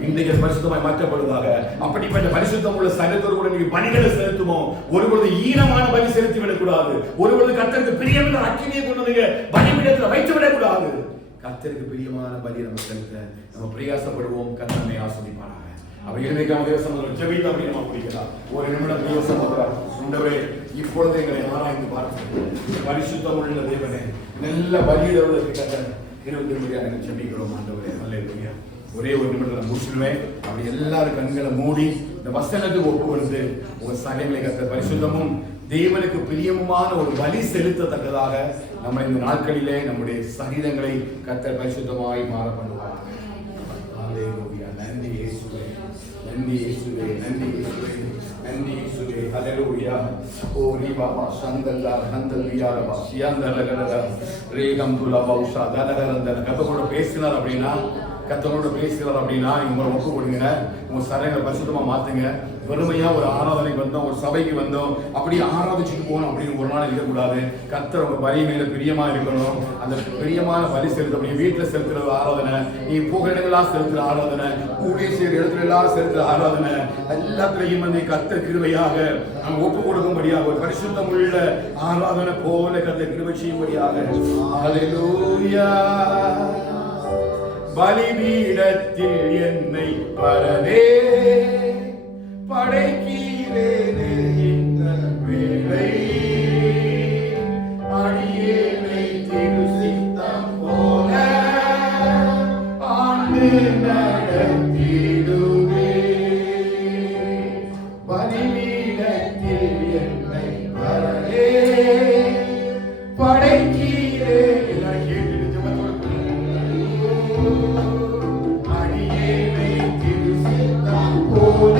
இன்றைக்கு பரிசுத்தமாய் மாற்றப்படுவதாக. அப்படிப்பட்ட பரிசுத்தம் உள்ள சரீரத்தோடு கூட நீங்க பலிகளை செலுத்துமோ, ஒருபொழுது ஈனமான பலி செலுத்தி விடக்கூடாது. ஒருபொழுது கர்த்தருக்கு பிரியமான அக்கினியை கொண்டு வந்து பலிபீடத்தில் வைத்து விடக்கூடாது. கர்த்தருக்கு பிரியமான பலி நம்ம செலுத்த நம்ம பிரயாசப்படுவோம். கர்த்தனை ஆசீர்வதிப்பாராக. அவர் எழுதிக்காம தேவசம் ஜெபித்து அப்படி நம்ம பிடிக்கலாம். ஒரு நிமிடம் தேவசம் உண்டவே இப்பொழுது எங்களை ஆராய்ந்து பார்த்து பரிசுத்தம் உள்ள தேவனே, நல்ல பலியிடுவதற்கு கர்த்தர் 20 முறையாக ஜெபிக்கிறோம். ஆண்டவரே அல்லேலூயா. ஒரே ஒரு நிமிடம் முடிச்சுடுவேன். அப்படி எல்லாரும் கண்களை மூடி இந்த வசனத்துக்கு ஒப்பு கொடுத்து உங்க சகங்களை கர்த்தர் பரிசுத்தமும் தேவனுக்கு பிரியமுமான ஒரு பலி செலுத்தத்தக்கதாக நம்ம இந்த நாட்களிலே நம்முடைய சரீரங்களை கர்த்தர் பரிசுத்தமாய் மாற பண்ணுவார். அல்லேலூயா. நன்றி இயேசுவே, நன்றி இயேசுவே, நன்றி இயேசுவே, நன்றி இயேசுவே. அல்லேலூயா. ஓ ரிபாபா சந்தல்லா ஹந்தல்லியாரபா சியாந்தலகலக ரேகம்புல பௌஷா தலகலந்தல. கர்த்தரோட பேசினார் அப்படின்னா, கர்த்தரோட பேசுகிறார் அப்படின்னா உங்களை ஒப்பு கொடுங்க. உங்க சரீரங்களை பரிசுத்தமா மாத்துங்க. வெறுமையா ஒரு ஆராதனைக்கு வந்தோம், ஒரு சபைக்கு வந்தோம், அப்படி ஆராதிச்சுட்டு போகணும் அப்படின்னு ஒரு நாள் இருக்கக்கூடாது. கர்த்தர் உங்க பலி மேல பிரியமா இருக்கணும். அந்த பிரியமான பலி செலுத்த, நீ வீட்டுல செலுத்துற ஆராதனை, நீ போகிற இடங்களெல்லாம் செலுத்துற ஆராதனை, ஊழிய செய்கிற இடத்துல எல்லாம் செலுத்துற ஆராதனை, எல்லாத்திலையும் வந்து கர்த்தர் கிருபையாக நாம் ஒப்பு கொடுக்கும்படியாக ஒரு பரிசுத்தம் உள்ள ஆராதனை போல கர்த்தர் கிருபை செய்யும்படியாக. ஹல்லேலூயா. பலிபீடத்தில் என்னை பரதே படைக்கிறேனே இந்த வேளை, அடியேனை திருசித்தம் போல ஆண்டு நடத்திடுவே. பலிபீடத்தில் என்னை பரதே படைக்கிறேன். அடியேனை திருசித்தம் போல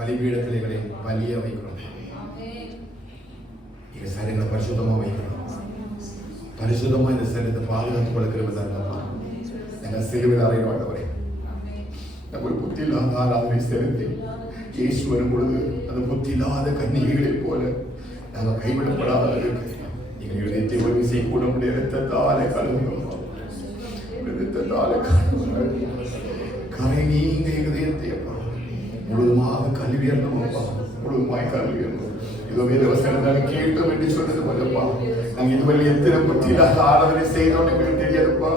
பலிபீடத்திலே பலிய வைக்கிறோம். எங்க சரீரங்களை பரிசுத்தமா வைக்கிறோம். பரிசுத்தமா இந்த சரீரத்தை பாதுகாத்துக் கொள்கிறதா இருந்தப்பா, எங்க சிலுவையில் அறையப்பட்டவரே, நம்ம புத்தி இல்லாத ஆராதனை செலுத்தி இயேசு வரும் பொழுது அந்த புத்தி இல்லாத கன்னிகைகளைப் போல நாங்கள் கைவிடப்படாத எங்கள் இதயத்தை ஒரு விசை கூட முடிய இரத்தத்தாலே கழுவுகிறோம். இரத்தத்தாலே கரை நீங்க இதயத்தை முழுதுமாக கல்வியறணும் அப்பா, முழுதுமாய் கல்வியறணும். இதோ வேதவசனத்தால் கேட்டோம் என்று சொன்னது போலப்பா, நாங்கள் இதுவரை எத்தனை புத்தி இல்லாத ஆராதனை செய்தோம் எங்களுக்கு தெரியாதுப்பா,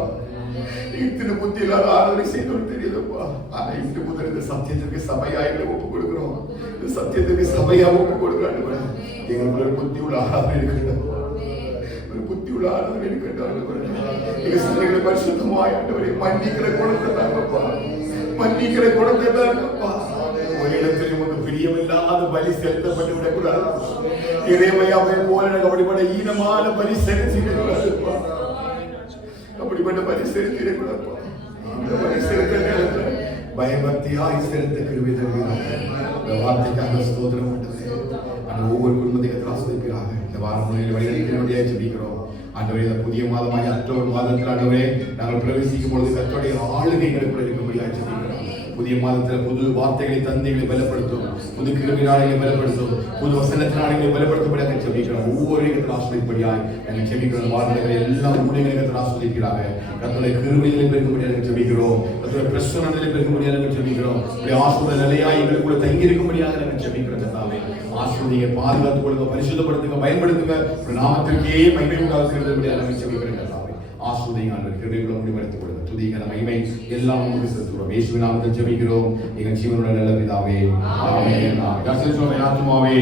இத்தனை புத்தி இல்லாத ஆராதனை செய்தோம் தெரியாதுப்பா. ஆனா இன்று முதல் இந்த சத்தியத்திற்கு சபையாய் ஒப்பு கொடுக்கிறோம். இந்த சத்தியத்திற்கு சபையா ஒப்பு கொடுக்கிறாங்க. எங்களுக்கு ஒரு புத்தி உள்ள ஆராதனை இருக்கட்டும், ஒரு புத்தி உள்ள ஆராதனை இருக்கட்டும். பரிசுத்தமாய் மன்னிக்கிற குணத்தை தாங்கப்பா, மன்னிக்கிற குணத்தை தாங்கப்பா. ஒரு இடத்தில் உனக்கு பிரியமில்லாத பலி செலுத்தப்பட்டு விடக்கூடாது. இறைமையாவை போல எனக்கு அப்படிப்பட்ட ஈனமான பலி செலுத்திடக்கூடாதுப்பா, அப்படிப்பட்ட பலி செலுத்திடக்கூடாதுப்பா. அந்த பலி செலுத்த பயபக்தியாய் செலுத்த கிருபை தருகிறாங்க. இந்த வார்த்தைக்காக ஸ்தோத்திரம் பண்ணது அந்த ஒவ்வொரு குடும்பத்தையும் ஆஸ்வதிக்கிறாங்க. இந்த வாரம் முறையில் வழிநடத்தினபடியாக ஜெபிக்கிறோம். ஆண்டவரே இந்த புதிய மாதமாய் அக்டோபர் மாதத்தில் ஆண்டவரே நாங்கள் பிரவேசிக்கும் பொழுது கர்த்தருடைய ஆளுகைகளுக்குள்ள இருக்கும்படியாக ஜெபிக்கிறோம். புதிய மாதத்தில் புது வார்த்தைகளை தந்தைகளை பலப்படுத்தும், புது கிருமினாளைகளை பலப்படுத்தும், புது வசனத்தினாளைகளை பலப்படுத்தும்படியாக ஜெபிக்கிறோம். ஒவ்வொரு இடத்தில் ஆஸ்வதிப்படியாய் நாங்கள் ஜெபிக்கிறோம். வார்த்தைகளை எல்லாம் ஊழியர்கள் ஆஸ்வதிக்கிறாங்க. கர்த்தருடைய கிருபைகளை பெருக்கும்படியாக ஜெபிக்கிறோம். கர்த்தருடைய பிரசன்னங்களை பெருக்கும்படியாக ஜெபிக்கிறோம். ஆசீர்வாத நிலையாய் எங்களுக்குள்ள தங்கி இருக்கும்படியாக நாங்கள் ஜெபிக்கிறோம். கர்த்தாவே ஆசீர்வதிங்க, பாதுகாத்துக் கொள்ளுங்க, பரிசுத்தப்படுத்துங்க, பயன்படுத்துங்க. ஒரு நாமத்திற்கே மகிமை உண்டாக்கும்படியாக நாங்கள் ஜெபிக்கிறோம். கர்த்தாவே ஆசீர்வதிங்க, ஆண்டவரே கிருபைகளை முடிவெடுத்துக் கொள்ளுங்க. துதிக்கிற மகிமை எல்லாம் உங்களுக்கு செலுத்துகிறோம். இயேசுவின் நாமத்தில் ஜெபிக்கிறோம் எங்கள் ஜீவனுள்ள நல்ல பிதாவே, ஆமென். ஆமென். ஆத்துமாவே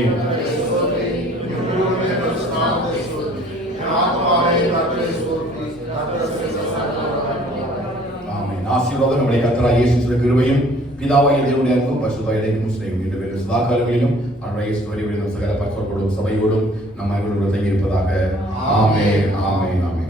ஆசீர்வாதம் நம்முடைய கர்த்தராகிய இயேசுவின் கிருபையும் பிதாவாகிய தேவனுடைய அன்பும் பரிசுத்தாவிய இயேசுவின் சிநேகமும் மீண்டும் சதா காலங்களிலும் ஆண்டவராகிய இயேசு வருகையிலும் சகல பரிசுத்தரோடும் சபையோடும் நம்ம அனைவரோடு தங்கி இருப்பதாக. ஆமென். ஆமென். ஆமென்.